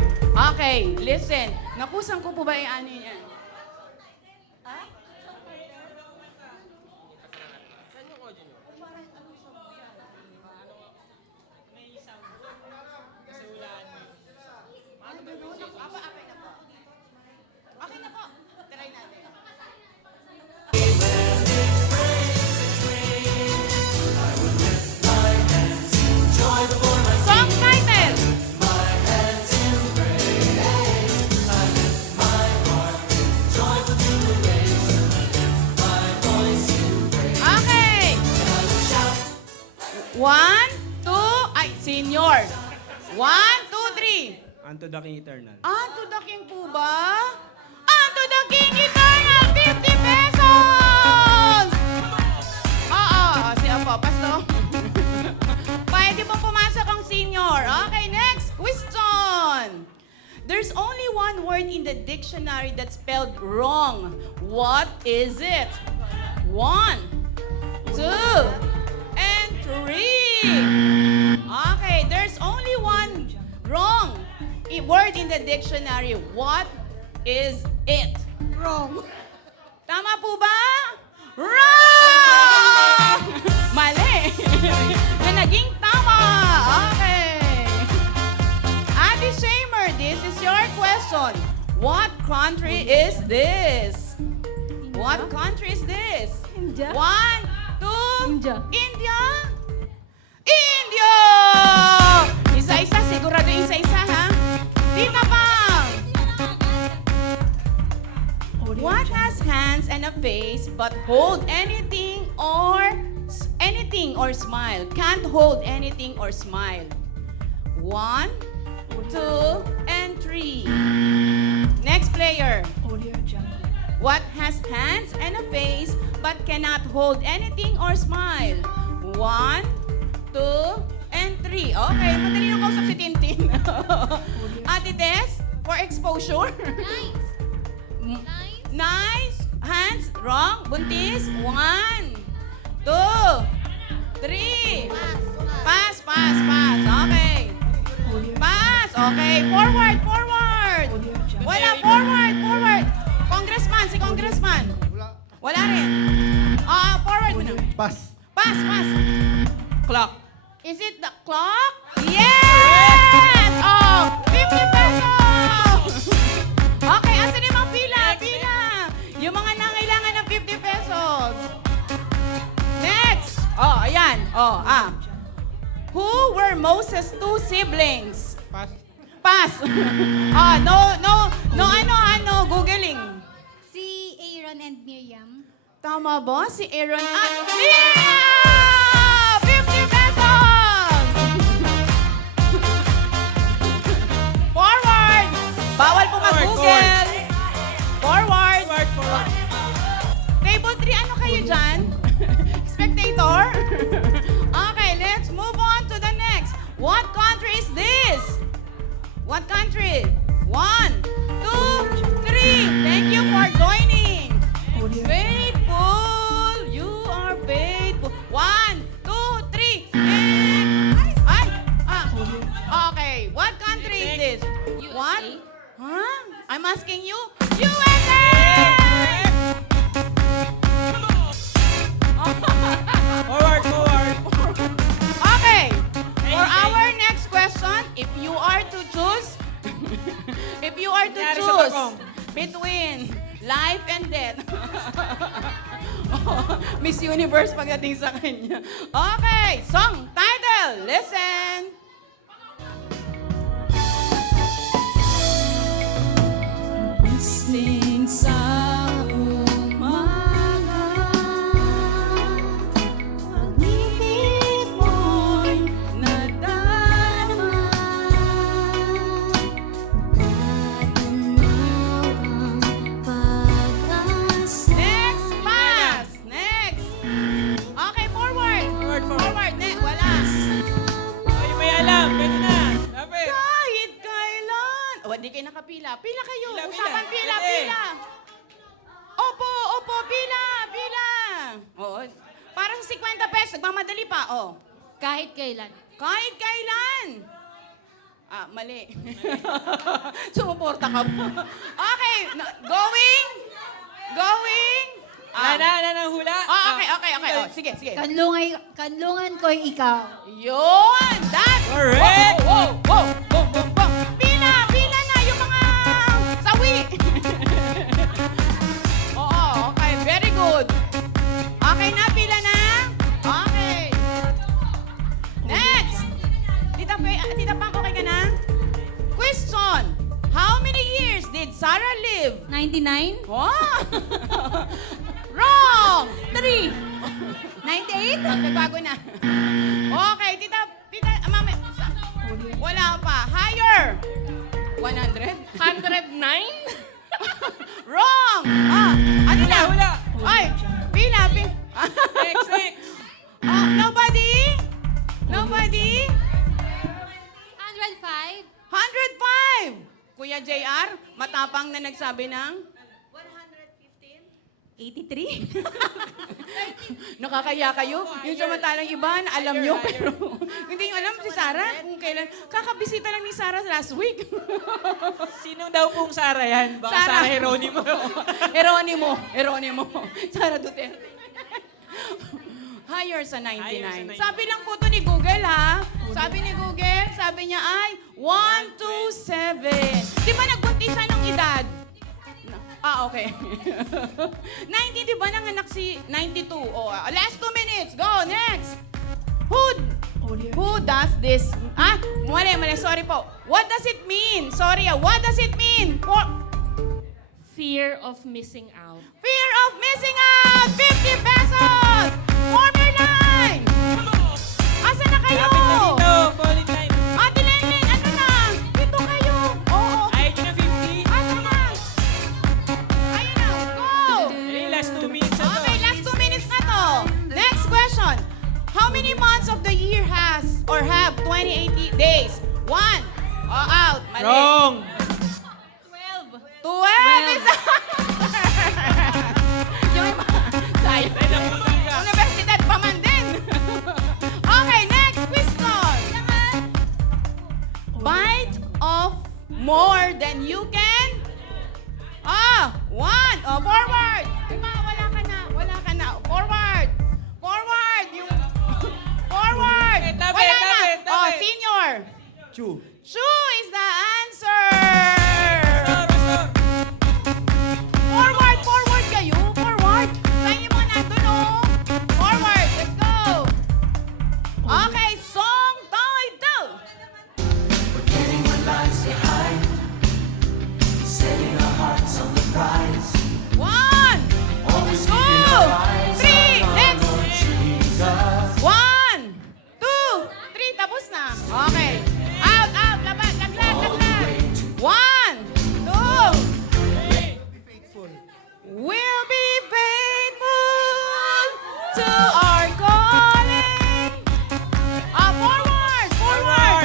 Okay, listen. Nakusan ko po ba yung ano yan? Okay na po. Try natin. Song title. Okay. 1, 2, senior. 1, 2, 3. Unto the King Eternal. To the King po ba? To the King Eternal, 50 pesos! Siya po, pasto. Pwede po pumasok ang senior. Okay, next question. There's only one word in the dictionary that's spelled wrong. What is it? 1, 2, and 3. Okay, there's only one wrong word in the dictionary. What is it? Wrong. Tama po ba? Wrong! Mali. Na naging tama. Okay. Ate Shamer, this is your question. What country is this? What country is this? India. 1, 2, India. India? India! Isa-isa, sigurado isa-isa, ha? Tita Pam! What has hands and a face but hold anything or smile? Can't hold anything or smile. 1, 2, and 3. Next player. What has hands and a face but cannot hold anything or smile? 1, 2, and 3. Okay, madali nang kausap si Tintin. Ate Tess, for exposure. Nice. Hands, wrong. Buntis. 1, 2, 3. Pass. Okay. Pass. Okay. Forward. Wala. Forward. Congressman, si Congressman. Wala rin. Forward mo na. Pass. Pass. Clock. Is it the clock? Yes! 50 pesos! Okay, asan yung mga pila? Yung mga nangailangan ng 50 pesos. Next! Ayan. Who were Moses' 2 siblings? Pass. No, googling. Si Aaron and Miriam. Tama ba? Si Aaron at Miriam! 50 pesos! Forward! Bawal po mag-google. Forward. Table 3, ano kayo dyan? Spectator? Okay, let's move on to the next. What country is this? What country? 1, 2, 3. Thank you for joining. Faithful. You are faithful. 1, 2, 3. Ay! Okay. What country is this? USA. What? Huh? I'm asking you. USA! Forward, forward. Okay. For our next question, if you are to choose, Nangyari sa bagong. between life and death. Miss Universe pagdating sa kanya. Okay, song title. Listen. Gising sa umaga, pag-ibig mo'y nadarama. Next, pass. Next. Okay, forward. Forward, forward. Forward. Wala. Ay, may alam. Pwede na. Lapit. Kahit kailan. O, di kayo nakapila. Pila kayo. Pila, pila. Usapan pila, Pwede. pila. Opo, opo, pila, pila. Oo. Para sa 50 pesos, nagmamadali pa. Oh. Kahit kailan. Kahit kailan. Ah, mali. Sumuporta ka po. Okay, going. Going. Hula. Oh, okay. Oh, sige. Kanlungan ko'y ikaw. Yun! That's Correct. Wow! Boom! Pila na yung mga sawi! Oo, okay. Very good. Okay na, pila na? Okay. Next! Tita Pang, okay ka na? Question. How many years did Sarah live? 99? Wow! Wrong! 3. 98? Nagbago na. Okay, tita, mami, wala pa. Higher. 100? 109? Wrong! Ano na? Hula. Ay, pila. Next. Nobody? 105? 105! Kuya JR, matapang na nagsabi ng 83? nakakaya kayo. Yung samantalang iba na alam nyo, pero hindi nyo alam si Sarah kung kailan. Kakabisita lang ni Sarah last week. Sino daw pong Sarah yan? Baka Sarah. Sarah Heronimo. Heronimo. Sarah Duterte. Higher sa 99. Sabi lang po to ni Google, ha? Sabi ni Google, sabi niya ay 127. Di ba nagbuntisan ng edad? Okay. 90, di ba nanganak si 92? Oh, last 2 minutes. Go, next. Who does this? Mali. Sorry po. What does it mean? Sorry, what does it mean? Fear of missing out. Fear of missing out! 50 pesos! Former line! Asa na kayo? Lapit na dito. Fall in line. Ate Lenlen, ano na? Dito kayo. Oo. Ay, na 50. Asa na? Ayun na. Go! Ay, last 2 minutes na to. Okay, last 2 minutes na to. Next question. How many months of the year has or have 28 days? 1. Out. Mali. Wrong. 12 is sayang. Universidad pa man din. Okay, next question. Bite of more than you can? 1. Forward. Diba, wala ka na. Forward. Yung forward. Tabi. Wala na. Senior. Chu is the answer. Forward kayo. Forward. Saan yung mga nandun, oh? Forward. Let's go. Okay, song title. Forgetting what lies behind, setting our hearts on the prize. 1, Always 2, keeping our eyes 3. on Next. Lord Jesus. 1, 2, 3. Tapos na. Okay. Out. Laban. Laglag. 1, 2. We'll be faithful to our calling. Forward.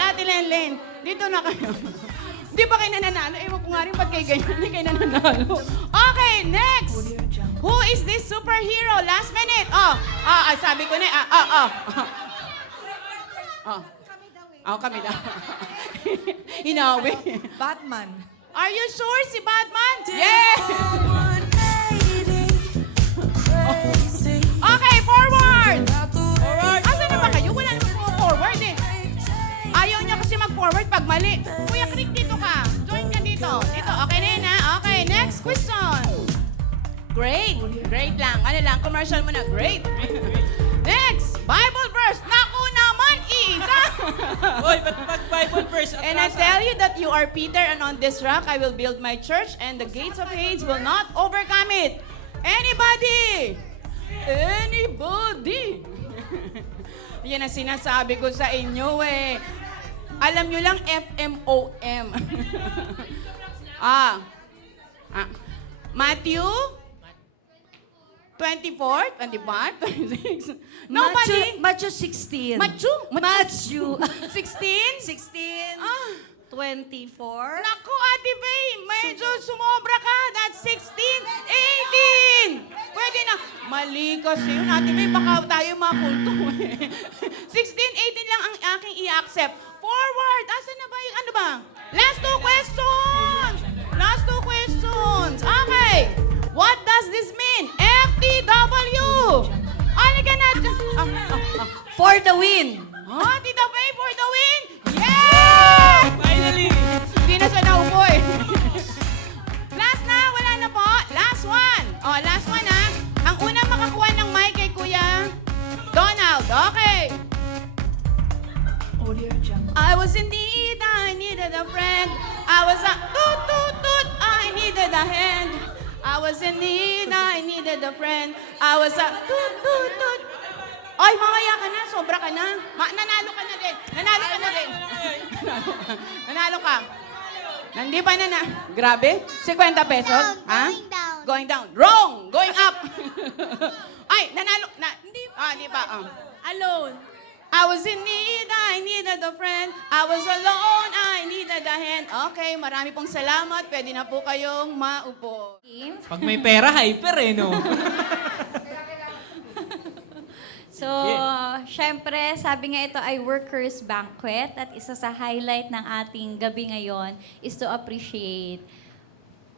Ate Lenlen, dito na kayo. Di ba kayo nananalo? Ewan ko nga rin ba't kayo ganyan, hindi kayo nananalo. Okay, next! Who is this superhero? Last minute. Sabi ko na, kami daw. Hinawi. Batman. Are you sure si Batman? Yeah! Okay, forward! Asan na ba kayo? Wala naman po forward eh. Ayaw niya kasi mag-forward pag mali. Kuya Crick, dito ka. Join ka dito. Dito, okay na yun ha? Okay, next question. Great. Great lang. Ano lang, commercial muna. Great. Next, Bible verse. Naku naman, isa. Hoy, ba't Bible verse? And I tell you that you are Peter, and on this rock I will build my church, and the gates of Hades will not overcome it. Anybody? Anybody? Yan ang sinasabi ko sa inyo eh. Alam nyo lang, FMOM. Matthew 24, 25, 26. Nobody. Matthew 16. Matthew. 16? 16. 24. Naku, Ate Faye, medyo sumobra ka. That's 16, 18. Pwede na. Mali kasi yun, Ate Faye, baka tayo makulto eh. 16, 18 lang ang aking i-accept. Forward. Asan na ba yung ano ba? Last two questions. Last two questions. Okay. What does this mean? FTW. Ano ka na? For the win. Tita Faye, for the win. Yeah! Finally! Hindi na siya naupo eh. Last na, wala na po. Last one. Last one ha. Ang unang makakuha ng mic kay Kuya Donald. Okay. I was in need, I needed a friend. I was a toot, toot, toot, I needed a hand. I was in need, I needed a friend. I was a toot, toot, toot. Ay, mamaya ka na, sobra ka na. Nanalo ka na din. Nanalo ka na din. Nanalo ka. Nandi pa na. Grabe. 50 pesos? Ha? Going down. Going down. Wrong! Going up. Ay, nanalo. Hindi pa. Alone. I was in need, I needed a friend. I was alone, I needed a hand. Okay, marami pong salamat. Pwede na po kayong maupo. Pag may pera, hyper eh, no? So, syempre, sabi nga ito ay workers' banquet at isa sa highlight ng ating gabi ngayon is to appreciate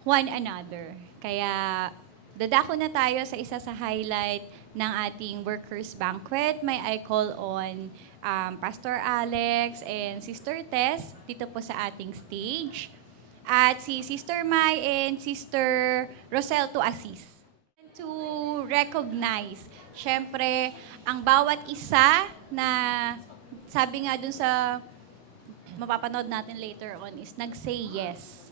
one another. Kaya, dadako na tayo sa isa sa highlight ng ating workers' banquet. May I call on Pastor Alex and Sister Tess dito po sa ating stage. At si Sister Mai and Sister Rosel to assist. To recognize, syempre, ang bawat isa na sabi nga dun sa mapapanood natin later on is nag-say yes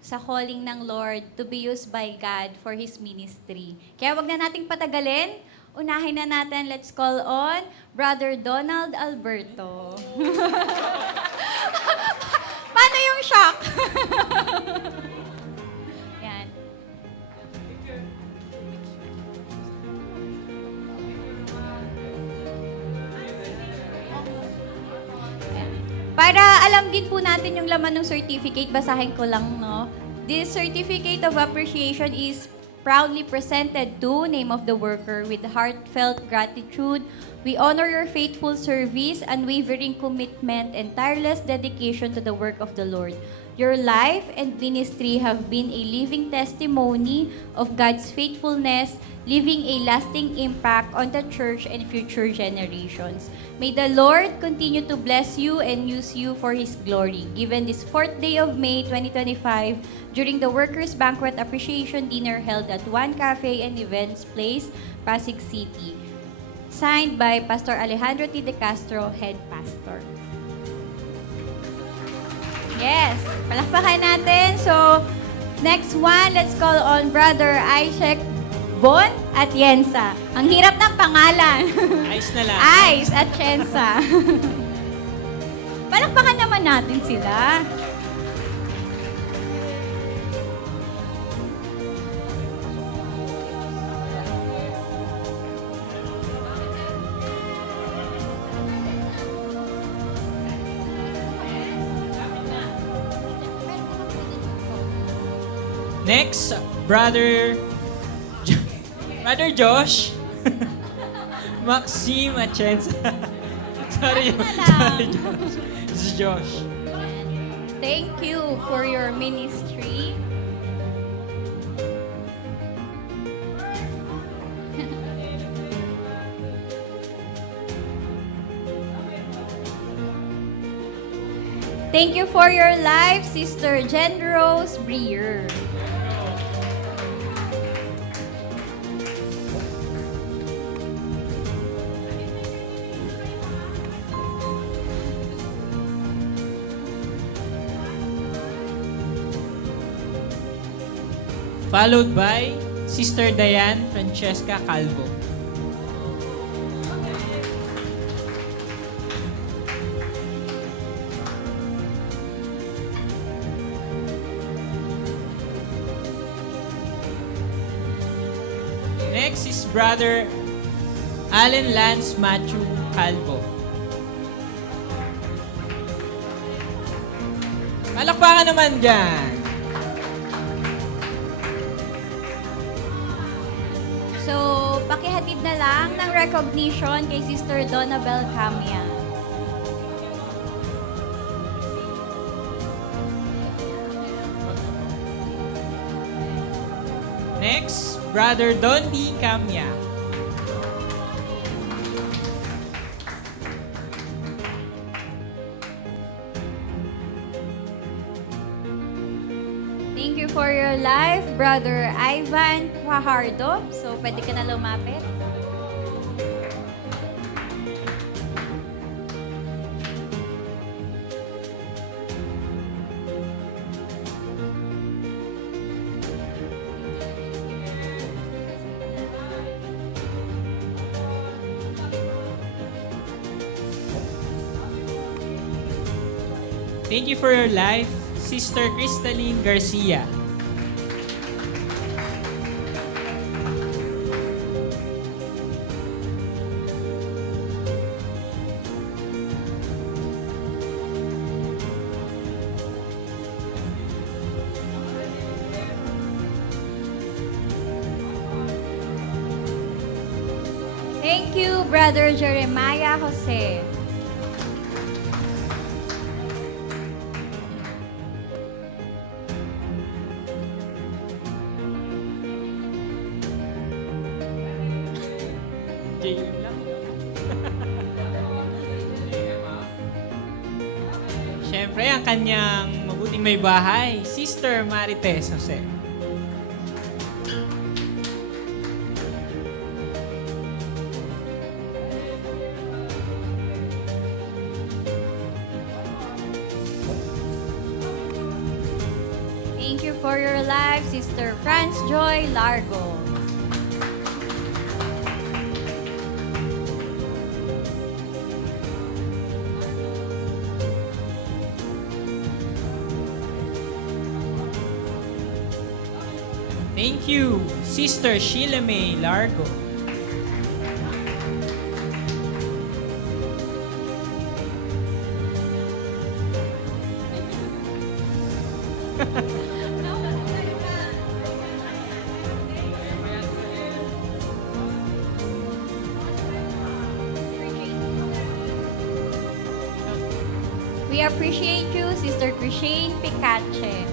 sa calling ng Lord to be used by God for His ministry. Kaya wag na nating patagalin. Unahin na natin, let's call on Brother Donald Alberto. Paano yung shock? Yan. Para alam din po natin yung laman ng certificate, basahin ko lang, no? This certificate of appreciation is proudly presented to name of the worker with heartfelt gratitude. We honor your faithful service, unwavering commitment, and tireless dedication to the work of the Lord. Your life and ministry have been a living testimony of God's faithfulness, leaving a lasting impact on the church and future generations. May the Lord continue to bless you and use you for His glory. Given this 4th day of May 2025, during the Workers' Banquet Appreciation Dinner held at One Cafe and Events Place, Pasig City. Signed by Pastor Alejandro T. De Castro, Head Pastor. Yes, palakpakan natin. So, next one, let's call on Brother Isaac Von at Yensa. Ang hirap ng pangalan. Ayos na lang. Ice at Yensa. Palakpakan naman natin sila. Next, Brother Josh. Maxime Atienza. Sorry, sorry, Josh. This is Josh. Thank you for your ministry. Thank you for your life, Sister Jen Rose Breer. Followed by Sister Diane Francesca Calvo. Next is Brother Allen Lance Matthew Calvo. Palakpakan naman dyan. So, pakihatid na lang ng recognition kay Sister Donabel Camia. Next, Brother Don D. Camia. Thank you for your life, Brother Ivan Fajardo. So, pwede ka na lumapit. Thank you for your life, Sister Crystalline Garcia. Thank you, Brother Jeremiah Jose. JM lang. Siyempre, ang kanyang mabuting may bahay, Sister Marites Jose. Thank you for your life, Sister Franz Joy Largo. Thank you, Sister Sheila May Largo. We appreciate you, Sister Christine Picache.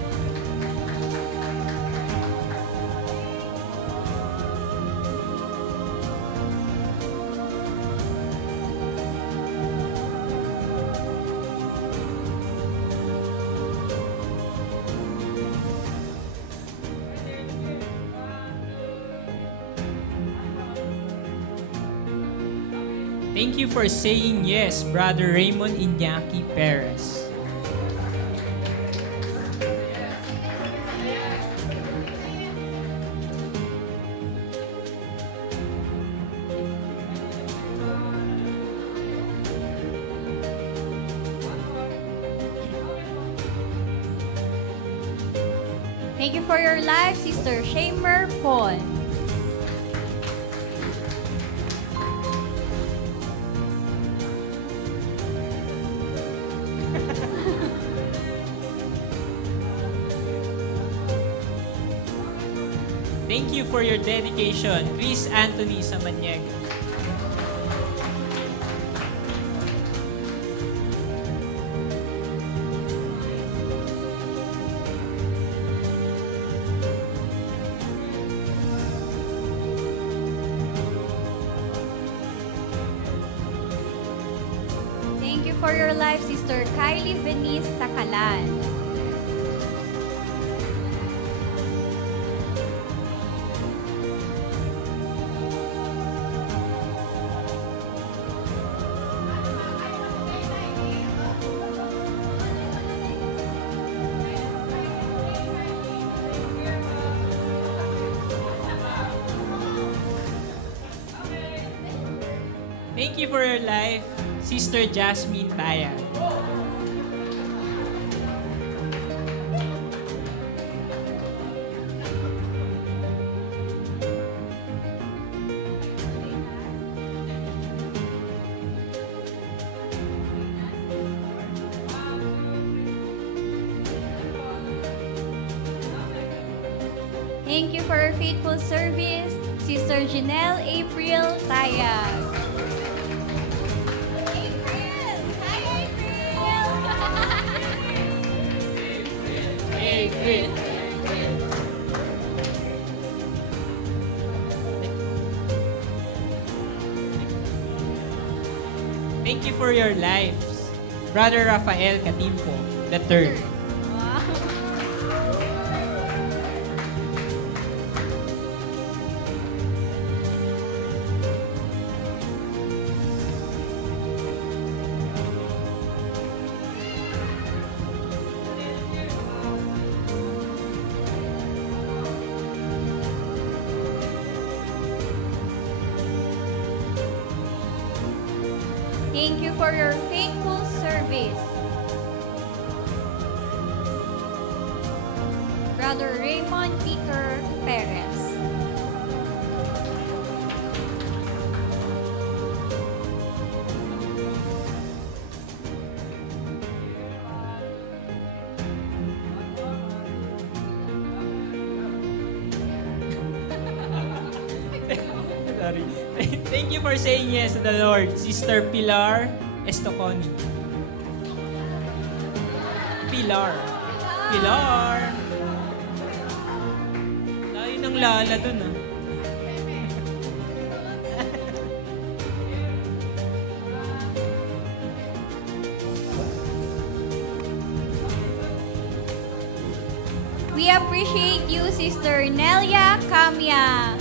Thank you for saying yes, Brother Raymond Iñaki Perez. Thank you for your life, Sister Shamer Paul. Thank you for your dedication, Chris Anthony Samaniego. Thank you for your life, Sister Kylie Venice Takalan. Thank you for your life, Sister Jasmine Taya. Thank you for your faithful service, Sister Janelle April Tayag. April! Hi, April! April. Thank you for your lives, Brother Rafael Catimpo, the third. Wow. Thank you for your faithful service. Brother Raymond Peter Perez. Sorry. Thank you for saying yes to the Lord, Sister Pilar Estoconi. Pilar. Pilar. Tayo ng lala dun ah. We appreciate you, Sister Nelia Camia.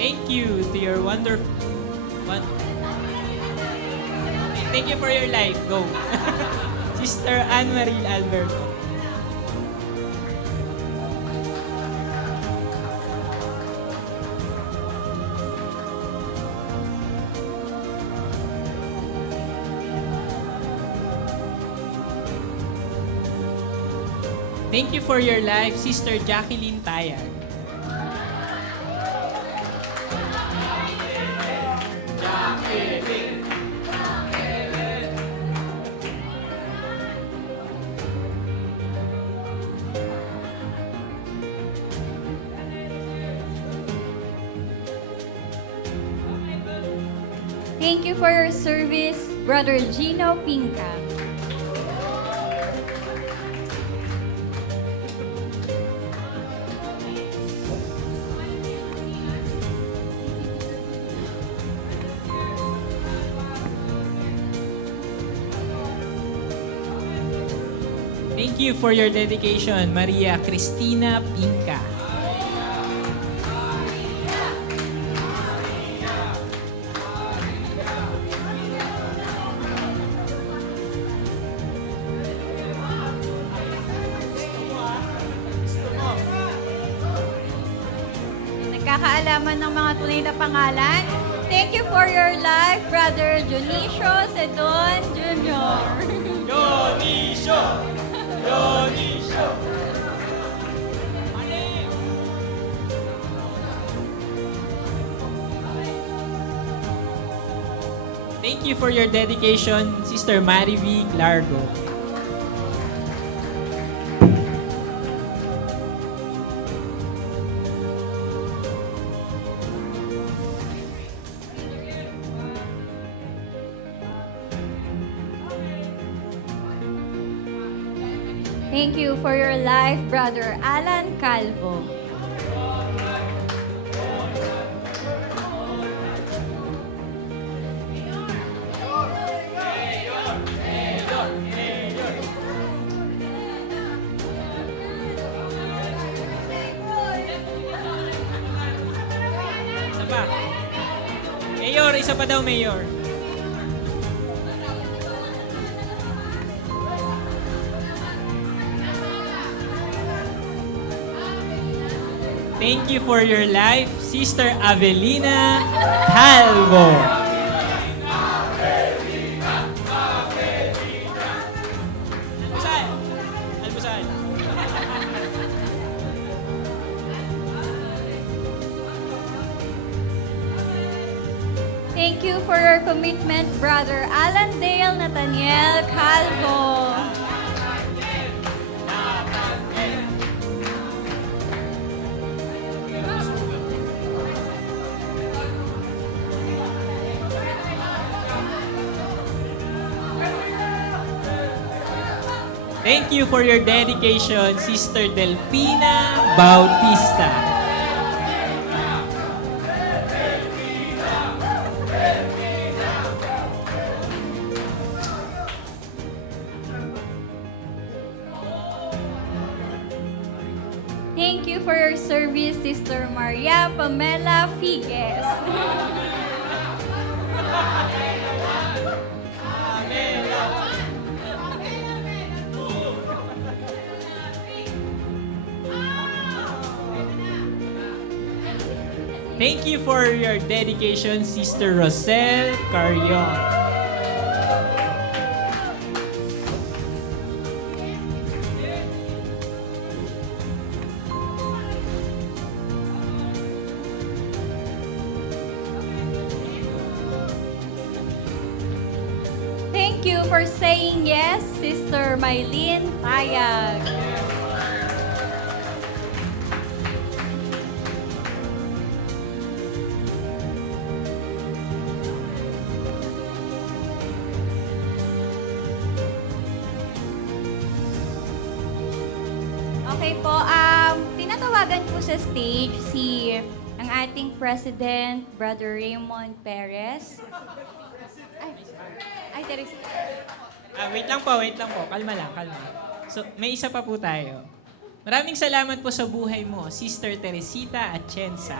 Thank you to your wonderful... Thank you for your life. Go. Sister Anne-Marie Alberto. Thank you for your life, Sister Jacqueline Tayag. Thank you for your service, Brother Gino Pinca. Thank you for your dedication, Maria Cristina Pinca. kaalaman ng mga tunay na pangalan. Thank you for your life, Brother Dionisio Sedon Jr. Dionisio! Dionisio! Thank you for your dedication, Sister Marivi Largo. Thank you for your life, Brother Alan Calvo. Isa pa. Mayor, isa pa daw, Mayor. Thank you for your life, Sister Avelina Calvo. Almusal! Almusal! Thank you for your commitment, Brother Alan Dale Nathaniel Calvo. Thank you for your dedication, Sister Delfina Bautista. Thank you for your service, Sister Maria Pamela Figues. Thank you for your dedication, Sister Rosel Carrion. Thank you for saying yes, Sister Mylene Tayag. Okay po, tinatawagan po sa stage ang ating President, Brother Raymond Perez. Ay, Teresita. Wait lang po. Kalma lang. So, may isa pa po tayo. Maraming salamat po sa buhay mo, Sister Teresita Atienza.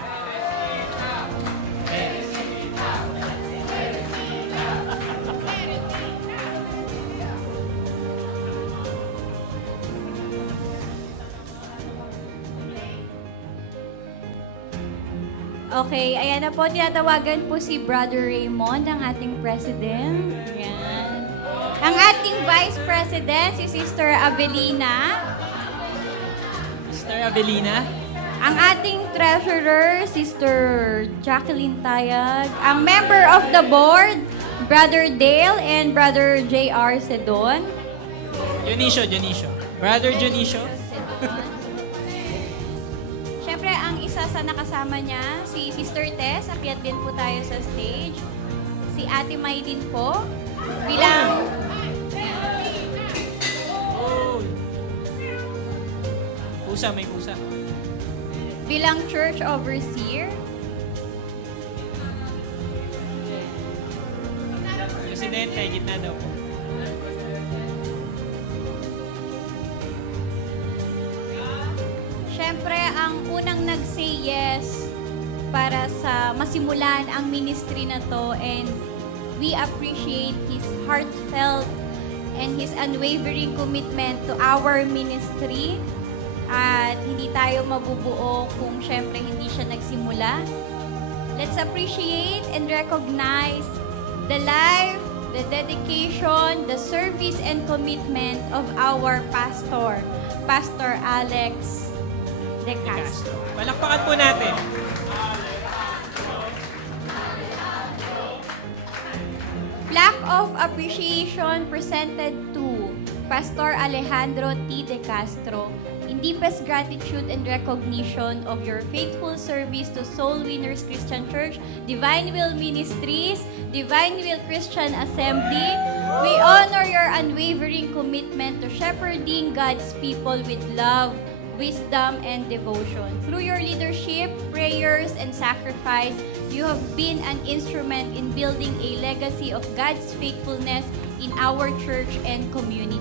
Okay, ayan na po. Tinatawagan po si Brother Raymond, ang ating President. Ayan. Ang ating Vice President, si Sister Avelina. Sister Avelina. Ang ating Treasurer, Sister Jacqueline Tayag. Ang Member of the Board, Brother Dale and Brother J.R. Sedon. Dionisio. Brother Dionisio. Siyempre, ang isa sa nakasama niya, si Sister Tess, akyat din po tayo sa stage. Si Ate May din po, bilang... Pusa, may pusa. Bilang Church Overseer. Presidente, gitna daw po. Siyempre, ang unang nag-say yes para sa masimulan ang ministry na to, and we appreciate his heartfelt and his unwavering commitment to our ministry. At hindi tayo mabubuo kung syempre hindi siya nagsimula. Let's appreciate and recognize the life, the dedication, the service and commitment of our pastor, Pastor Alex De Castro. Palakpakan po natin. Plaque of appreciation presented to Pastor Alejandro T. De Castro in deepest gratitude and recognition of your faithful service to Soul Winners Christian Church, Divine Will Ministries, Divine Will Christian Assembly. We honor your unwavering commitment to shepherding God's people with love, wisdom, and devotion. Through your leadership, prayers, and sacrifice, you have been an instrument in building a legacy of God's faithfulness in our church and community.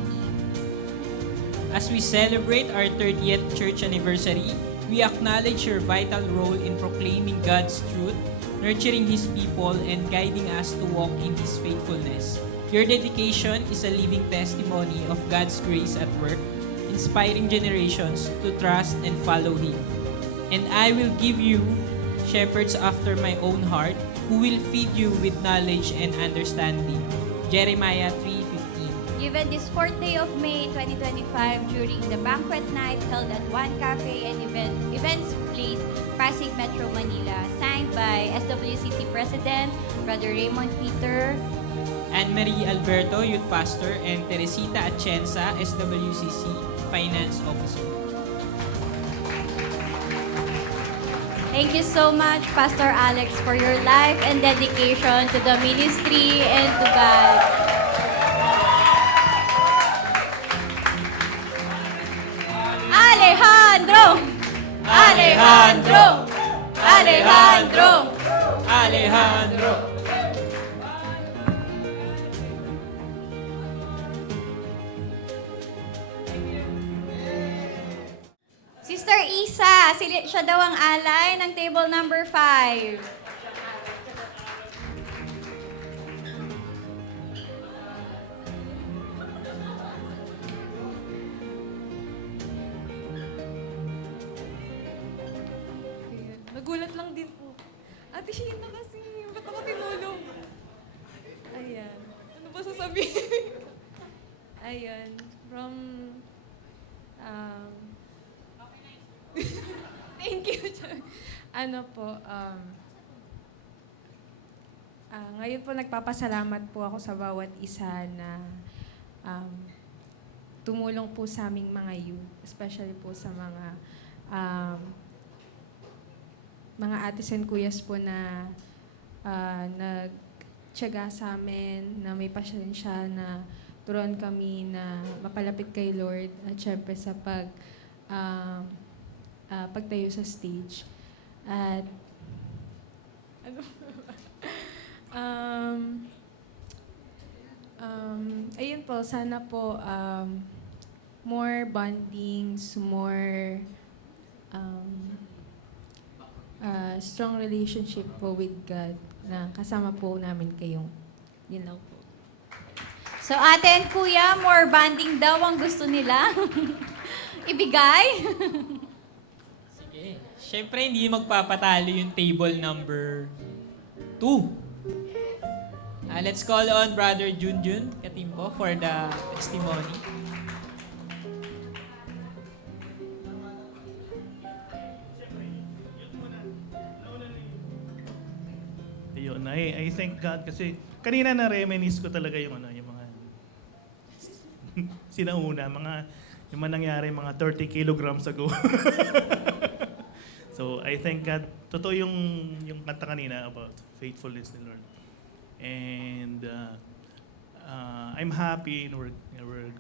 As we celebrate our 30th church anniversary, we acknowledge your vital role in proclaiming God's truth, nurturing His people, and guiding us to walk in His faithfulness. Your dedication is a living testimony of God's grace at work, inspiring generations to trust and follow Him. And I will give you shepherds after my own heart, who will feed you with knowledge and understanding. Jeremiah 3:15. Given this 4th day of May 2025 during the banquet night held at One Cafe and Events Place, Pasig Metro, Manila, signed by SWCC President, Brother Raymond Peter, Anne-Marie Alberto, Youth Pastor, and Teresita Atienza, SWCC Finance Officer. Thank you so much, Pastor Alex, for your life and dedication to the ministry and to God. Alejandro! Alejandro! Alejandro! Alejandro! Sister Isa, siya daw ang alay ng table number 5. Nagulat lang din po. Ate Sheena kasi, ba't ako tinulog? Ayan. Ano ba sasabihin? Ayan. From, thank you. Ano po, ngayon po nagpapasalamat po ako sa bawat isa na tumulong po sa aming mga youth, especially po sa mga atis and kuyas po na nagtiyaga sa amin, na may pasyensya, na turuan kami na mapalapit kay Lord at syempre sa pagtayo sa stage. At ano ayun po, sana po more bondings, more strong relationship po with God na kasama po namin kayong yun lang po. So ate and kuya, more banding daw ang gusto nila. Ibigay. Sige. Siyempre, hindi magpapatalo yung table number 2. Let's call on Brother Junjun Katimpo for the testimony. Ayun, I thank God kasi kanina na-reminisce ko talaga yung yung mga sinauna, yung mga nangyari mga 30 kilograms ago. So, I thank God. Totoo yung kanta kanina about faithfulness ni Lord. And I'm happy and we're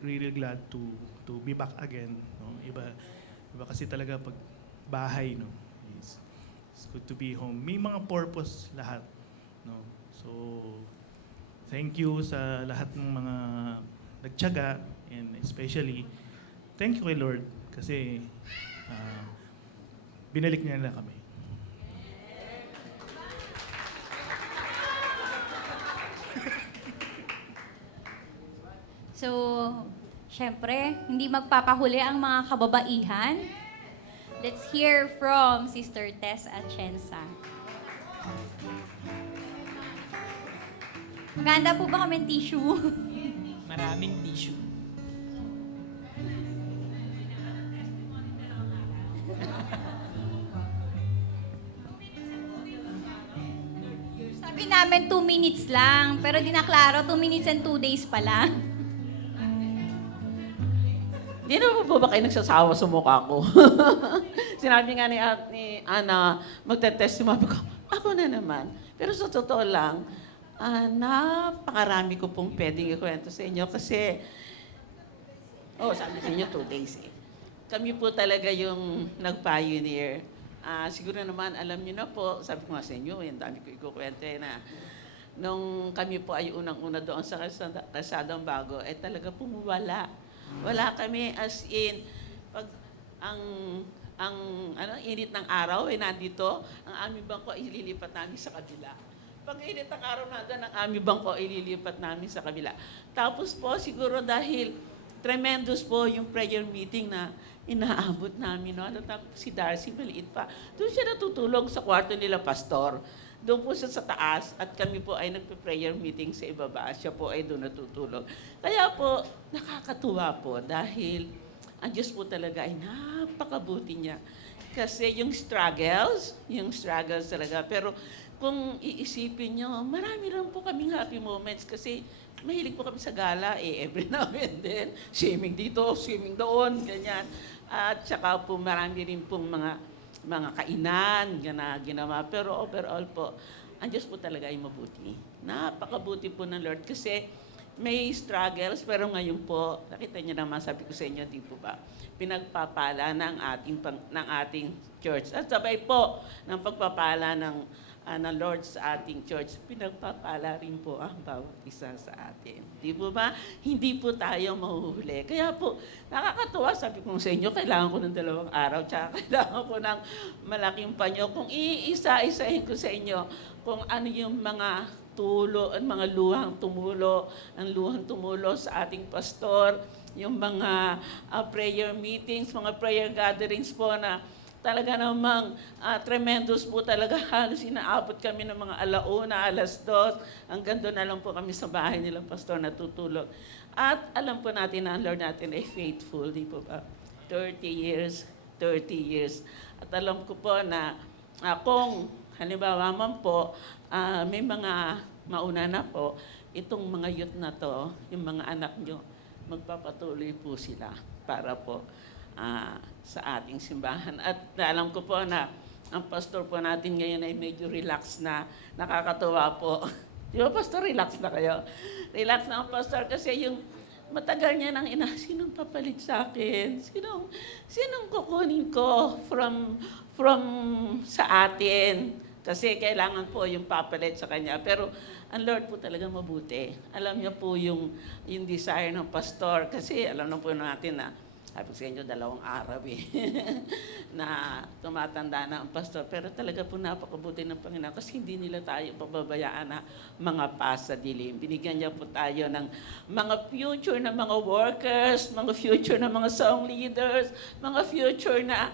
really glad to be back again. No? Iba kasi talaga pag bahay, no? It's good to be home. May mga purpose lahat. No? So, thank you sa lahat ng mga nagtiyaga and especially, thank you kay Lord kasi binalik niya na kami. So, Siyempre, hindi magpapahuli ang mga kababaihan. Let's hear from Sister Tess Atienza. Maganda po ba kami tissue? Maraming tissue. Sabi namin 2 minutes lang, pero dinaklaro 2 minutes and 2 days pala. Di naman po ba kayo nagsasawa sa mukha ko? Sinabi nga ni Ana, magte-test yung ko, ako na naman. Pero sa totoo lang, napakarami ko pong pwedeng ikwento sa inyo kasi, sabi sa inyo 2 days eh. Kami po talaga yung nag-pioneer. Siguro naman, alam niyo na po, sabi ko nga sa inyo, yung dami ko ikukwento na nung kami po ay unang-una doon sa Kalsadang Bago, talaga pong wala kami as in, pag ang init ng araw nandito, ang aming bangko ay ililipat namin sa kabila. Pag init ng araw nandun, ang aming bangko ay ililipat namin sa kabila. Tapos po, siguro dahil tremendous po yung prayer meeting na inaabot namin. No? Si Darcy, maliit pa. Doon siya natutulog sa kwarto nila, pastor. Doon po siya sa taas at kami po ay nagpe-prayer meeting sa ibaba. Siya po ay doon natutulog. Kaya po, nakakatuwa po dahil ang Diyos po talaga ay napakabuti niya. Kasi yung struggles talaga. Pero kung iisipin nyo, marami lang po kaming happy moments kasi mahilig po kami sa gala every now and then. Swimming dito, swimming doon, ganyan. At saka po marami rin pong mga kainan na ginawa. Pero overall po, ang Diyos po talaga ay mabuti. Napakabuti po ng Lord kasi may struggles, pero ngayon po, nakita niyo naman, sabi ko sa inyo, di po ba, pinagpapala ng ating church. At sabay po ng pagpapala ng Lord sa ating church, pinagpapala rin po ang bawat isa sa atin. Di po ba? Hindi po tayo mahuhuli. Kaya po, nakakatuwa, sabi ko sa inyo, kailangan ko ng 2 araw, tsaka kailangan ko ng malaking panyo. Kung iisa-isahin ko sa inyo, kung ano yung mga ang luhang tumulo sa ating pastor, yung mga prayer meetings, mga prayer gatherings po na talaga namang tremendous po talaga. Halos inaabot kami ng mga 1:00, 2:00, hanggang doon na lang po kami sa bahay nilang pastor natutulog. At alam po natin na ang Lord natin ay faithful, di po ba? 30 years. At alam ko po na kung halimbawa man po, may mga mauna na po, itong mga youth na to, yung mga anak nyo, magpapatuloy po sila para po sa ating simbahan. At alam ko po na ang pastor po natin ngayon ay medyo relax na, nakakatuwa po. Di ba, pastor, relax na kayo? Relax na ang pastor kasi yung matagal niya nang sinong papalit sa akin? Sinong kukunin ko from sa atin? Kasi kailangan po yung papalit sa kanya. Pero ang Lord po talaga mabuti. Alam niya po yung desire ng pastor. Kasi alam na po natin na, sabi sa inyo, 2 araw na tumatanda na ang pastor. Pero talaga po napakabuti ng Panginoon kasi hindi nila tayo pababayaan na mga pasa dilim. Binigyan niya po tayo ng mga future na mga workers, mga future na mga song leaders, mga future na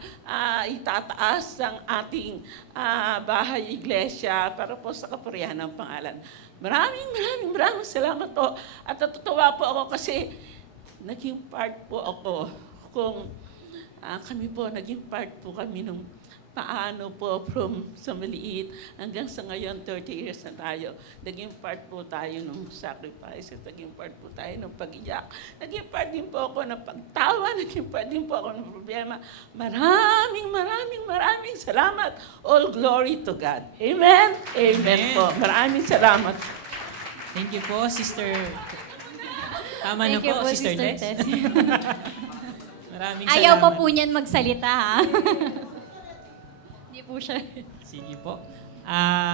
itataas ang ating bahay iglesia para po sa kapurihan ng pangalan. Maraming salamat po. At natutuwa po ako kasi naging part po ako kung kami po, naging part po kami nung paano po from sa maliit hanggang sa ngayon, 30 years na tayo. Naging part po tayo ng sacrifice, naging part po tayo ng pag-iyak, naging part din po ako ng pagtawa, naging part din po ako ng problema. Maraming salamat. All glory to God. Amen? Amen po. Maraming salamat. Thank you po, Sister. Tama Thank na you po, Sister Tess. Maraming Ayaw salamat. pa po niyan magsalita, ha? Hindi po siya. Sige po.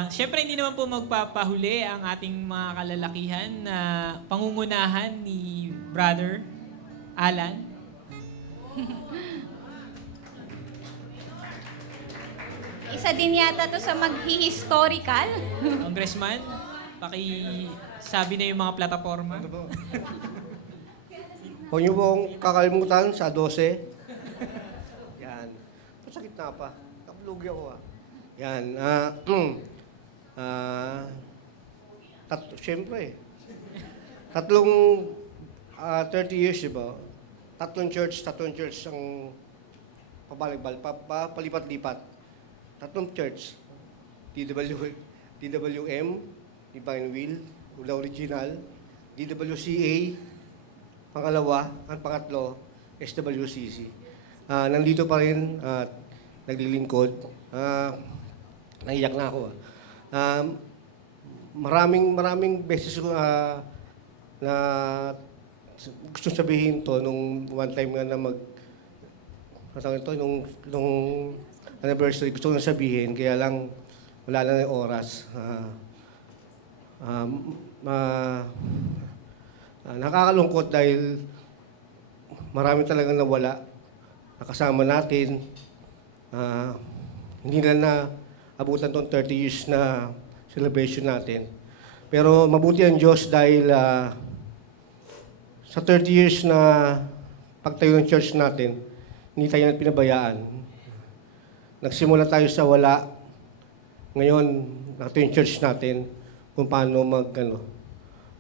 Siyempre, hindi naman po magpapahuli ang ating mga kalalakihan na pangungunahan ni Brother Alan. Isa din yata to sa maghi-historical. Congressman, sabi na yung mga plataforma. Huwag niyo pong kakalimutan sa 12. Yan. Masakit na pa. Nakulugi ako Yan. Siyempre. Tatlong 30 years, diba? Tatlong church ang palipat-lipat. Tatlong church. DWM, Divine Will, the original. DWCA, pangalawa. Ang pangatlo, SWCC. Nandito pa rin at naglilingkod. Naiyak na ako. Maraming beses ko na gusto sabihin to nung one time nga na nung anniversary, gusto ko na sabihin, kaya lang wala na yung oras. Nakakalungkot dahil marami talagang nawala. Nakasama natin. Hindi na abutan tong 30 years na celebration natin. Pero mabuti ang Diyos dahil sa 30 years na pagtayo ng church natin, hindi tayo pinabayaan. Nagsimula tayo sa wala. Ngayon, nato yung church natin kung paano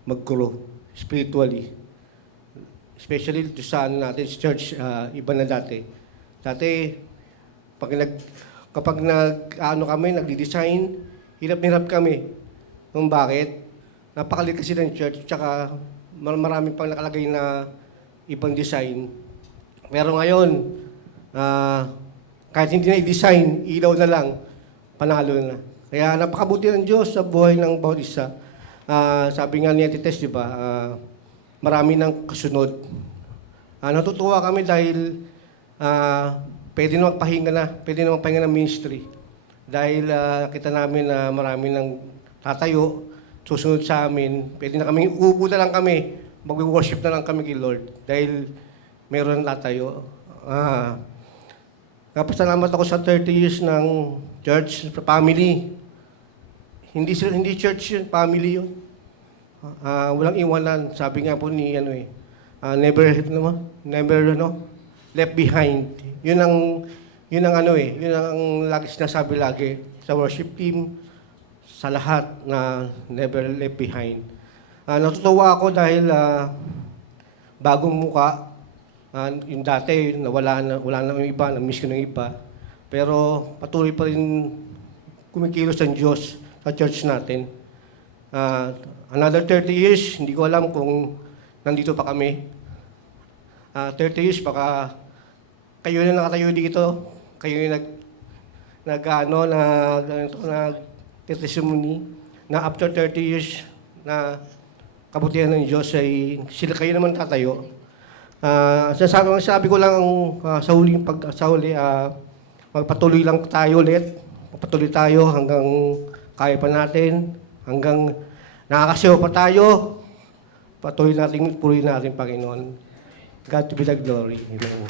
mag-grow spiritually. Especially sa natin, church, iba na dati. Dati, kapag nagdi-design, hirap kami. Kung bakit? Napakalit kasi ng church, tsaka marami pang nakalagay na ibang design. Pero ngayon, kahit hindi na i-design, ilaw na lang, panalo na. Kaya napakabuti ng Diyos sa buhay ng bawat isa. Sabi nga ni Ate Tess, di ba, marami ng kasunod. Natutuwa kami dahil pwede na magpahinga ng ministry. Dahil kita namin na marami ng tatayo, susunod sa amin, pwede na kami, uupo na lang kami, mag-worship na lang kami kay Lord. Dahil meron na tatayo. Napasalamat ako sa 30 years ng church, family. Hindi church yun, family yun. Walang iwanan. Sabi nga po ni never left behind. Yun ang lagi sinasabi lagi sa worship team, sa lahat na never left behind. Natutuwa ako dahil bagong muka. Yung dati, wala na yung iba, na-miss ko ng iba. Pero patuloy pa rin kumikilos ang Diyos sa church natin. Another 30 years, hindi ko alam kung nandito pa kami. 30 years, baka kayo na nakatayo dito, kayo yung testimony na after 30 years na kabutihan ng Diyos ay sila kayo naman tatayo. Sabi ko lang sa huli, magpatuloy lang tayo ulit. Magpatuloy tayo hanggang kaya pa natin, hanggang nakakasayaw pa tayo. Patuloy natin, purihin natin, Panginoon. God to be the glory. Amen.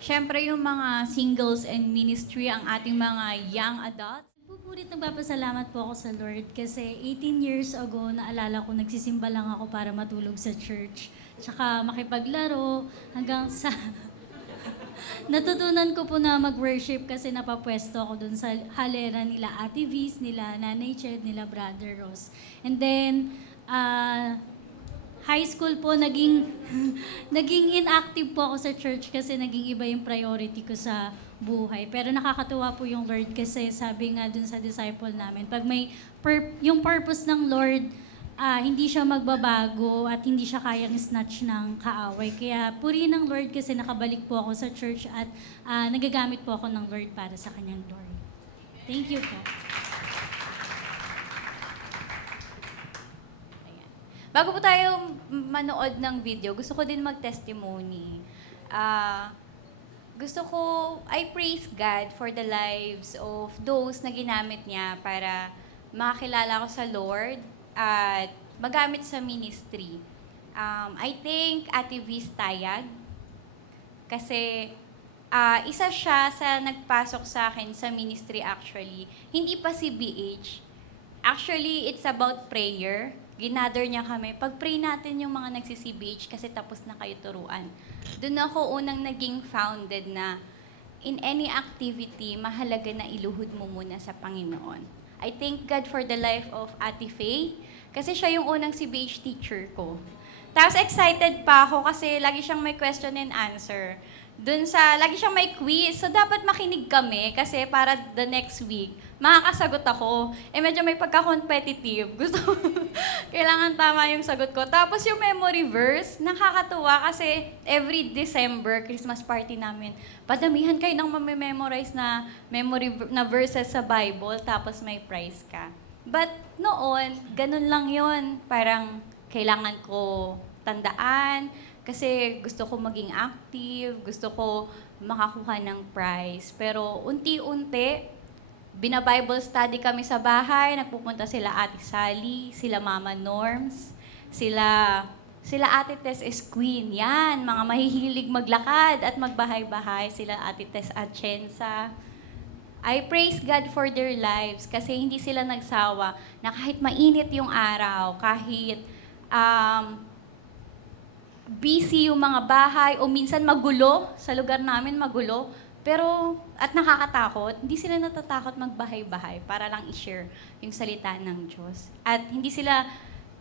Siyempre yung mga singles and ministry, ang ating mga young adults. Pupulit nagpapasalamat po ako sa Lord kasi 18 years ago, naalala ko, nagsisimba lang ako para matulog sa church. Tsaka makipaglaro hanggang sa... Natutunan ko po na mag-worship kasi napapwesto ako dun sa halera nila Ate Viz, nila Nanay Ched, nila Brother Ross. And then, high school po, naging inactive po ako sa church kasi naging iba yung priority ko sa buhay. Pero nakakatuwa po yung Lord kasi sabi nga dun sa disciple namin, pag may yung purpose ng Lord, hindi siya magbabago at hindi siya kayang snatch ng kaaway. Kaya puri ng Lord kasi nakabalik po ako sa church at nagagamit po ako ng Lord para sa kanyang glory. Thank you po. Bago po tayo manood ng video, gusto ko din mag-testimony. I praise God for the lives of those na ginamit niya para makakilala ko sa Lord at magamit sa ministry. I think Ate Viz Tayag, kasi isa siya sa nagpasok sa akin sa ministry actually. Hindi pa si BH. Actually, it's about prayer. ginather niya kami. Pag-pray natin yung mga nagsi-CBH kasi tapos na kayo turuan. Doon ako unang naging founded na in any activity, mahalaga na iluhod mo muna sa Panginoon. I thank God for the life of Ate Faye kasi siya yung unang CBH teacher ko. Tapos excited pa ako kasi lagi siyang may question and answer. Lagi siyang may quiz. So, dapat makinig kami kasi para the next week, makakasagot ako. Medyo may pagka-competitive. Kailangan tama yung sagot ko. Tapos yung memory verse, nakakatuwa kasi every December, Christmas party namin, padamihan kayo ng mamememorize na verses sa Bible, tapos may prize ka. But noon, ganun lang yon. Parang kailangan ko tandaan, kasi gusto ko maging active, gusto ko makakuha ng prize. Pero unti-unti, bina-Bible study kami sa bahay, nagpupunta sila Ate Sally, sila Mama Norms, sila Ate Tess Queen. Yan, mga mahihilig maglakad at magbahay-bahay, sila Ate Tess Atienza. I praise God for their lives kasi hindi sila nagsawa na kahit mainit yung araw, kahit busy yung mga bahay o minsan magulo, sa lugar namin magulo, pero at nakakatakot, hindi sila natatakot magbahay-bahay para lang i-share yung salita ng Diyos. At hindi sila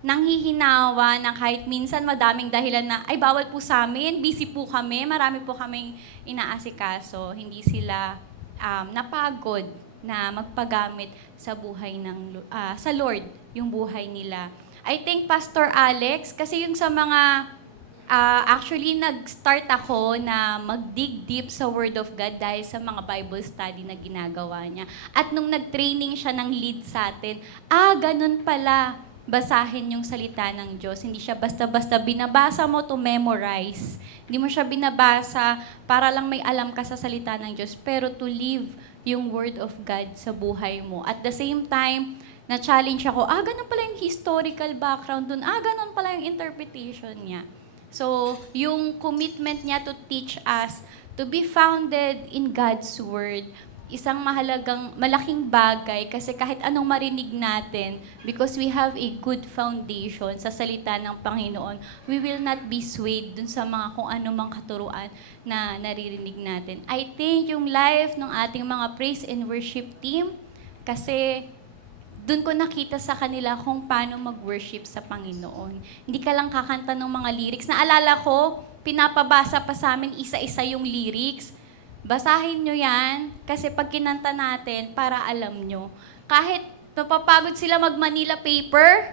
nanghihinawa na kahit minsan madaming dahilan na, ay bawal po sa amin, busy po kami, marami po kaming inaasikaso. Hindi sila napagod na magpagamit sa buhay sa Lord, yung buhay nila. I think Pastor Alex, kasi yung sa mga actually, nag-start ako na mag-dig deep sa Word of God dahil sa mga Bible study na ginagawa niya. At nung nag-training siya ng lead sa atin, ganun pala, basahin yung salita ng Diyos. Hindi siya basta-basta binabasa mo to memorize. Hindi mo siya binabasa para lang may alam ka sa salita ng Diyos, pero to live yung Word of God sa buhay mo. At the same time, na-challenge ako, ganun pala yung historical background dun, ganun pala yung interpretation niya. So, yung commitment niya to teach us to be founded in God's Word, isang malaking bagay kasi kahit anong marinig natin, because we have a good foundation sa salita ng Panginoon, we will not be swayed dun sa mga kung anumang katuruan na naririnig natin. I think yung life ng ating mga praise and worship team, kasi doon ko nakita sa kanila kung paano mag-worship sa Panginoon. Hindi ka lang kakanta ng mga lyrics. Naalala ko, pinapabasa pa sa amin isa-isa yung lyrics. Basahin nyo yan, kasi pag kinanta natin, para alam nyo. Kahit napapagod sila mag-Manila paper,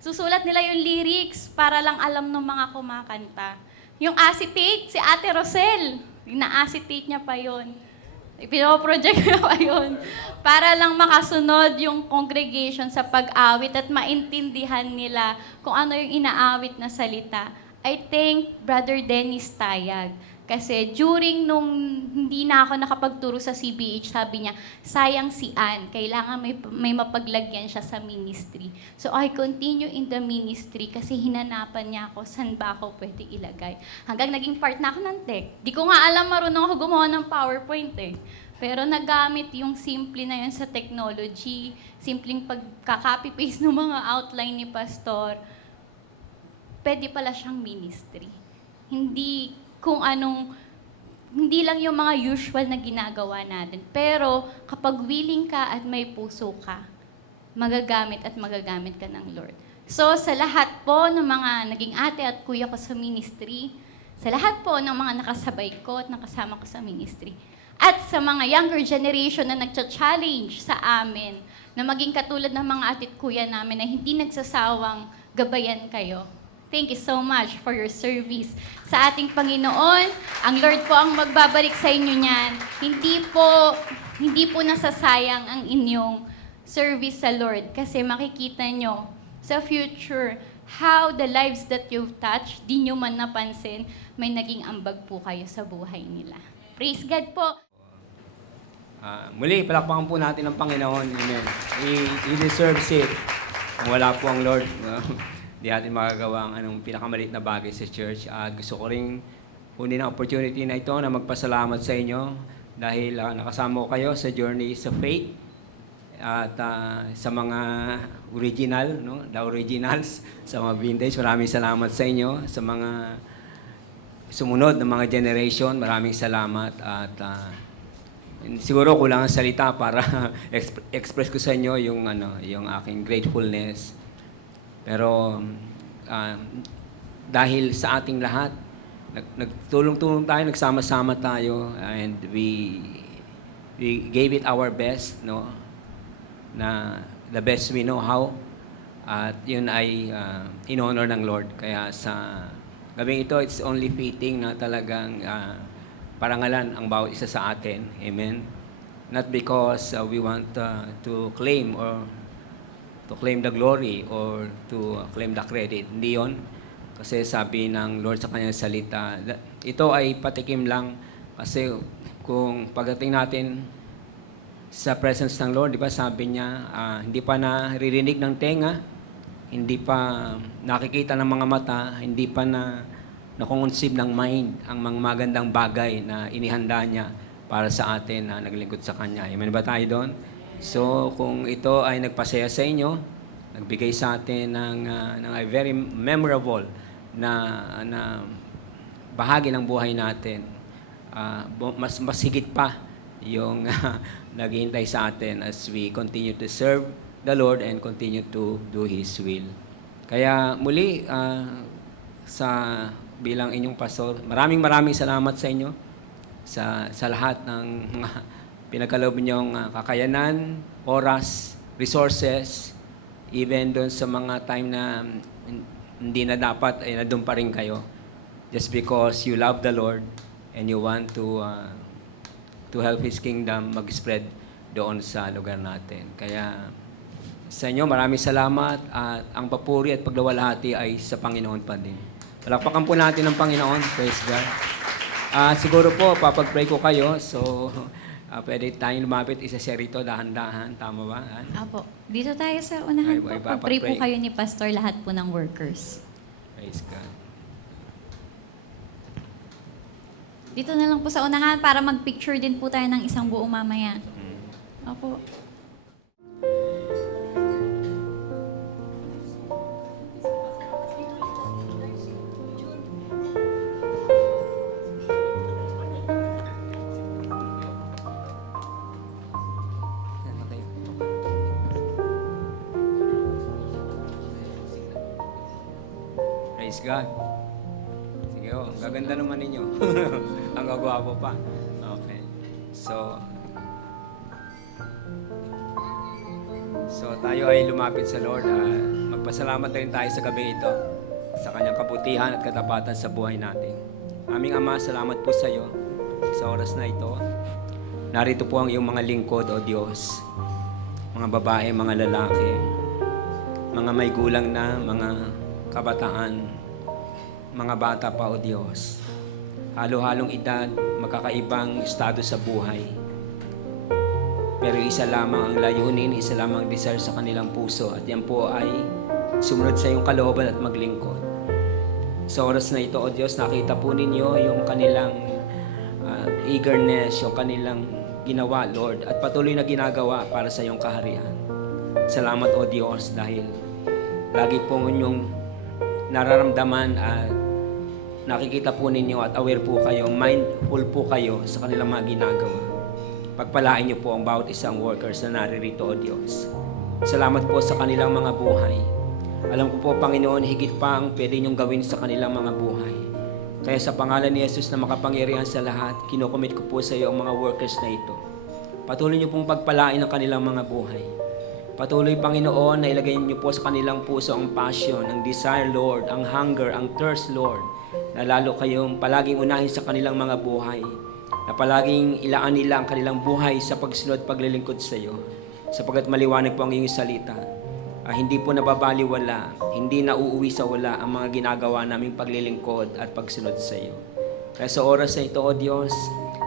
susulat nila yung lyrics para lang alam ng mga kumakanta. Yung acetate, si Ate Rosel, na-acetate niya pa yon. Pinoproject na pa yun. Para lang makasunod yung congregation sa pag-awit at maintindihan nila kung ano yung inaawit na salita. I thank Brother Dennis Tayag. Kasi during nung hindi na ako nakapagturo sa CBH, sabi niya, sayang si Ann, kailangan may mapaglagyan siya sa ministry. So I continue in the ministry kasi hinanapan niya ako, saan ba ako pwede ilagay. Hanggang naging part na ako ng tech. Di ko nga alam, marunong ako gumawa ng PowerPoint eh. Pero nagamit yung simple na yun sa technology, simpleng pagka-copy-paste ng mga outline ni Pastor, pwede pala siyang ministry. Hindi lang yung mga usual na ginagawa natin. Pero kapag willing ka at may puso ka, magagamit ka ng Lord. So sa lahat po ng mga naging ate at kuya ko sa ministry, sa lahat po ng mga nakasabay ko at nakasama ko sa ministry, at sa mga younger generation na nagcha-challenge sa amin na maging katulad ng mga ate at kuya namin na hindi nagsasawang gabayan kayo. Thank you so much for your service sa ating Panginoon. Ang Lord po ang magbabalik sa inyo niyan. Hindi po nasasayang ang inyong service sa Lord kasi makikita nyo sa future how the lives that you've touched, di nyo man napansin, may naging ambag po kayo sa buhay nila. Praise God po. Muli, palakpakan po natin ang Panginoon. Amen. He deserves it. Kung wala po ang Lord, di natin magagawa ang anong pinakamaliit na bagay sa church. At gusto ko rin kunin ang opportunity na ito na magpasalamat sa inyo dahil nakasama ko kayo sa journey sa faith. At sa mga original, no? The originals, sa mga vintage, maraming salamat sa inyo. Sa mga sumunod na mga generation, maraming salamat. At siguro kulang ang salita para express ko sa inyo yung aking gratefulness. Pero dahil sa ating lahat, nagtulong-tulong tayo, nagsama-sama tayo, and we gave it our best, no? Na the best we know how. At yun ay in honor ng Lord. Kaya sa gabing ito, it's only fitting na talagang parangalan ang bawat isa sa atin. Amen? Not because we want to claim the glory or to claim the credit. Hindi yun. Kasi sabi ng Lord sa kanyang salita, ito ay patikim lang. Kasi kung pagdating natin sa presence ng Lord, di ba sabi niya, hindi pa naririnig ng tenga, hindi pa nakikita ng mga mata, hindi pa nakongonsib ng mind ang mga magandang bagay na inihanda niya para sa atin na naglingkod sa Kanya. Amen ba tayo doon? So, kung ito ay nagpasaya sa inyo, nagbigay sa atin ng a very memorable na bahagi ng buhay natin, mas higit pa yung naghihintay sa atin as we continue to serve the Lord and continue to do His will. Kaya muli, bilang inyong pastor, maraming salamat sa inyo sa lahat ng mga pinagkaloob ninyong kakayanan, oras, resources, even doon sa mga time na hindi na dapat, ay nandun pa rin kayo. Just because you love the Lord and you want to help His kingdom mag-spread doon sa lugar natin. Kaya sa inyo, maraming salamat at ang papuri at pagdawalhati ay sa Panginoon pa din. Palakpakan po natin ang Panginoon. Praise God. Siguro po, papag-pray ko kayo. So, pwede tayong lumapit, isa-share ito, dahan-dahan. Tama ba? Apo. Dito tayo sa unahan po. Pag-pray po papag-pray. kayo ni Pastor, lahat po ng workers. Praise God. Dito na lang po sa unahan para mag-picture din po tayo ng isang buo mamaya. Apo. Praise God. Sige, ang gaganda naman ninyo. Ang gagwapo pa. Okay. So tayo ay lumapit sa Lord. Magpasalamat rin tayo sa gabi ito sa kanyang kabutihan at katapatan sa buhay natin. Aming Ama, salamat po sa iyo sa oras na ito. Narito po ang iyong mga lingkod, O Diyos. Mga babae, mga lalaki, mga may gulang na, mga kabataan, mga bata pa, O Diyos. Halo-halong edad, magkakaibang estado sa buhay. Pero isa lamang ang layunin, isa lamang ang desire sa kanilang puso. At yan po ay sumunod sa iyong kalooban at maglingkod. Sa oras na ito, O Diyos, nakita po ninyo yung kanilang eagerness, yung kanilang ginawa, Lord, at patuloy na ginagawa para sa iyong kaharian. Salamat, O Diyos, dahil lagi po inyong nararamdaman at nakikita po ninyo at aware po kayo, mindful po kayo sa kanilang mga ginagawa. Pagpalain niyo po ang bawat isang workers na naririto, O Diyos. Salamat po sa kanilang mga buhay. Alam ko po, Panginoon, higit pa ang pwede niyong gawin sa kanilang mga buhay. Kaya sa pangalan ni Jesus na makapangyarihan sa lahat, kinocommit ko po sa iyo ang mga workers na ito. Patuloy niyo pong pagpalain ang kanilang mga buhay. Patuloy, Panginoon, na ilagay niyo po sa kanilang puso ang passion, ang desire, Lord, ang hunger, ang thirst, Lord, na lalo kayong palaging unahin sa kanilang mga buhay, na palaging ilaan nila ang kanilang buhay sa pagsunod, paglilingkod sa iyo, sapagkat maliwanag po ang iyong salita. Hindi po nababaliwala, hindi nauuwi sa wala ang mga ginagawa naming paglilingkod at pagsunod sa iyo. Kaya sa oras na ito, O Diyos,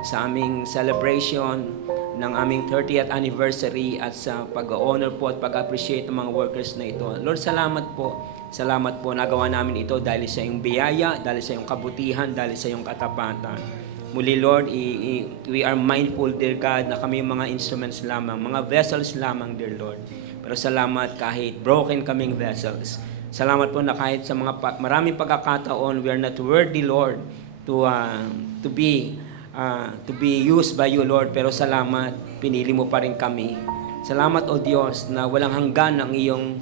sa aming celebration ng aming 30th anniversary at sa pag-honor po at pag-appreciate ng mga workers na ito. Lord, salamat po. Salamat po, nagawa namin ito dahil sa iyong biyaya, dahil sa iyong kabutihan, dahil sa iyong katapatan. Muli, Lord, we are mindful, dear God, na kami yung mga instruments lamang, mga vessels lamang, dear Lord. Pero salamat kahit broken kaming vessels. Salamat po na kahit sa mga maraming pagkakataon, we are not worthy, Lord, to be used by you, Lord. Pero salamat, pinili mo pa rin kami. Salamat, O Diyos, na walang hanggan ang iyong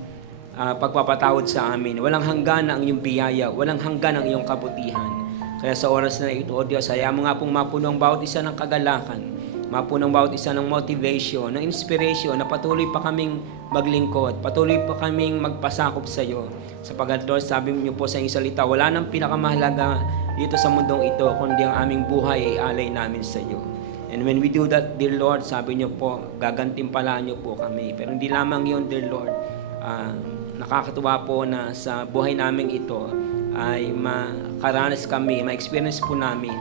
pagpapatawad sa amin. Walang hanggan ang iyong biyaya. Walang hanggan ang iyong kabutihan. Kaya sa oras na ito, O Diyos, hayaan mo nga pong mapuno ang bawat isa ng kagalakan, mapuno ang bawat isa ng motivation, ng inspiration, na patuloy pa kaming maglingkod, patuloy pa kaming magpasakop sa iyo. Sapagkat, Lord, sabi niyo po sa inyong salita, wala nang pinakamahalaga dito sa mundong ito, kundi ang aming buhay ay alay namin sa iyo. And when we do that, dear Lord, sabi niyo po, gagantimpalaan niyo po kami. Pero hindi lamang yun, dear Lord, nakakatuwa po na sa buhay namin ito, ay makaranas kami, ma-experience po namin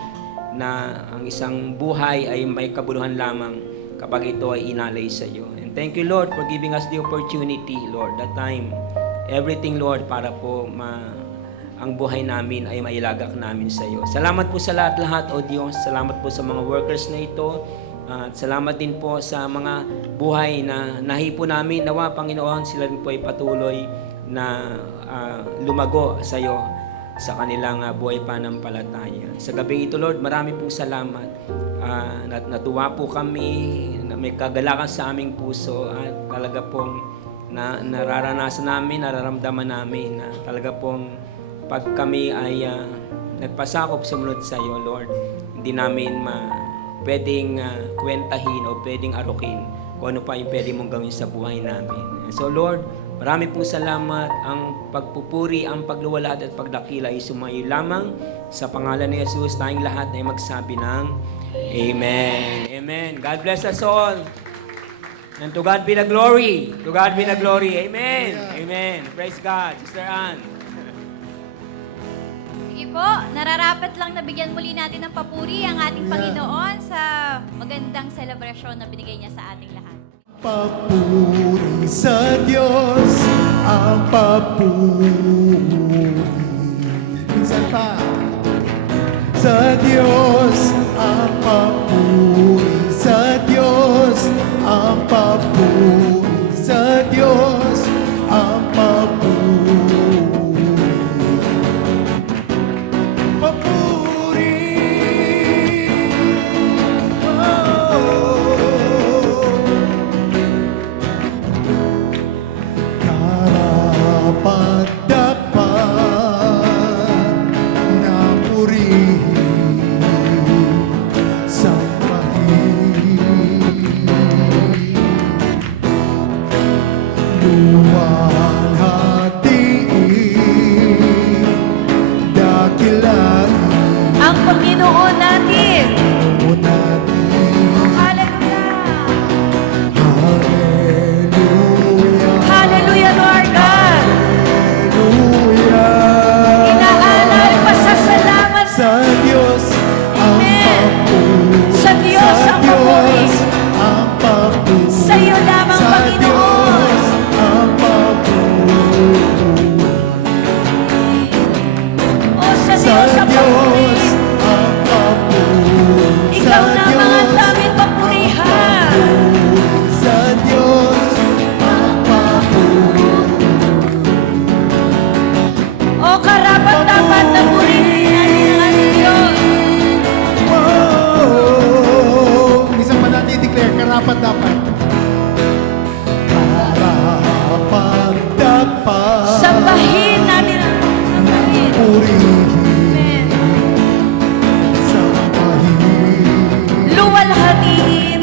na ang isang buhay ay may kabuluhan lamang kapag ito ay inalay sa iyo. And thank you, Lord, for giving us the opportunity, Lord, that time, everything, Lord, para po ang buhay namin ay mailagak namin sa iyo. Salamat po sa lahat-lahat, O Diyos. Salamat po sa mga workers na ito. At salamat din po sa mga buhay na nahipo namin. Nawa, Panginoon, sila rin po ay patuloy na lumago sa iyo sa kanilang buhay pananampalataya. Sa gabing ito, Lord, marami pong salamat. Natuwa po kami, na may kagalakan sa aming puso at talaga pong nararanasan namin, nararamdaman namin na talaga pong pag kami ay nagpasakop sumunod sa iyo, Lord, hindi namin pwedeng kwentahin o pwedeng arukin kung ano pa yung pwede mong gawin sa buhay namin. So, Lord, marami pong salamat. Ang pagpupuri, ang pagluwalhati at pagdakila ay sumayo lamang. Sa pangalan ni Jesus, tayong lahat ay magsabi ng Amen. Amen. God bless us all. And to God be the glory. To God be the glory. Amen. Amen. Praise God. Sister Ann. Sige po, nararapat lang na bigyan muli natin ng papuri ang ating Panginoon sa magandang selebrasyon na binigay niya sa ating lahat. Papuri sa Diyos ang papuri. Minsan pa. Sa Diyos ang papuri. Sa Diyos ang papuri. Sa Diyos ang papuri. Papuri. Karapat-dapat na purihin, sambahin, luwalhatiin, dakilain Ang Panginoon natin. mo natin. Hallelujah. Hallelujah. Hallelujah, Lord God. Hallelujah. Inaalay pasasalamat Sa Diyos ang papuri. sa Diyos ang papuri. Ang papuri. Sa iyo lamang, Sa Panginoon. Diyos ang papuri. O sa Sa Diyos ang papuri. Diyos ang papuri. Ikaw Sa lamang ang Diyos daming papurihan. Sa Diyos ang papuri. O karapat-dapat na purihin natin ang ating Diyos. Wow! Minsan pa natin i-declare, karapat-dapat. Karapat-dapat. Sambahin natin ang sambahin. Purihin. Sambahin. Luwalhatiin.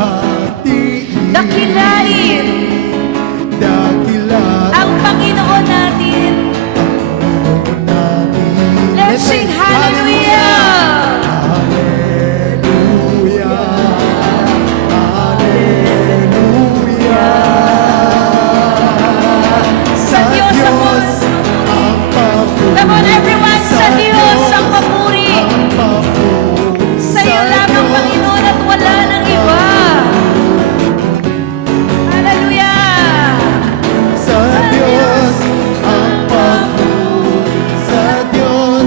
Luwalhatiin. Dakilain Dakilain. ang Panginoon natin. Panginoon natin. Let's sing hallelujah. Hallelujah. Hallelujah. Sa Diyos ang ang papuri. Come on everyone, sa Diyos ang papuri. Ang papuri. Sa iyo lamang, Panginoon, at wala nang iba. Hallelujah. Sa Diyos ang papuri. Sa Diyos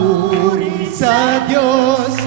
Papuri sa Diyos,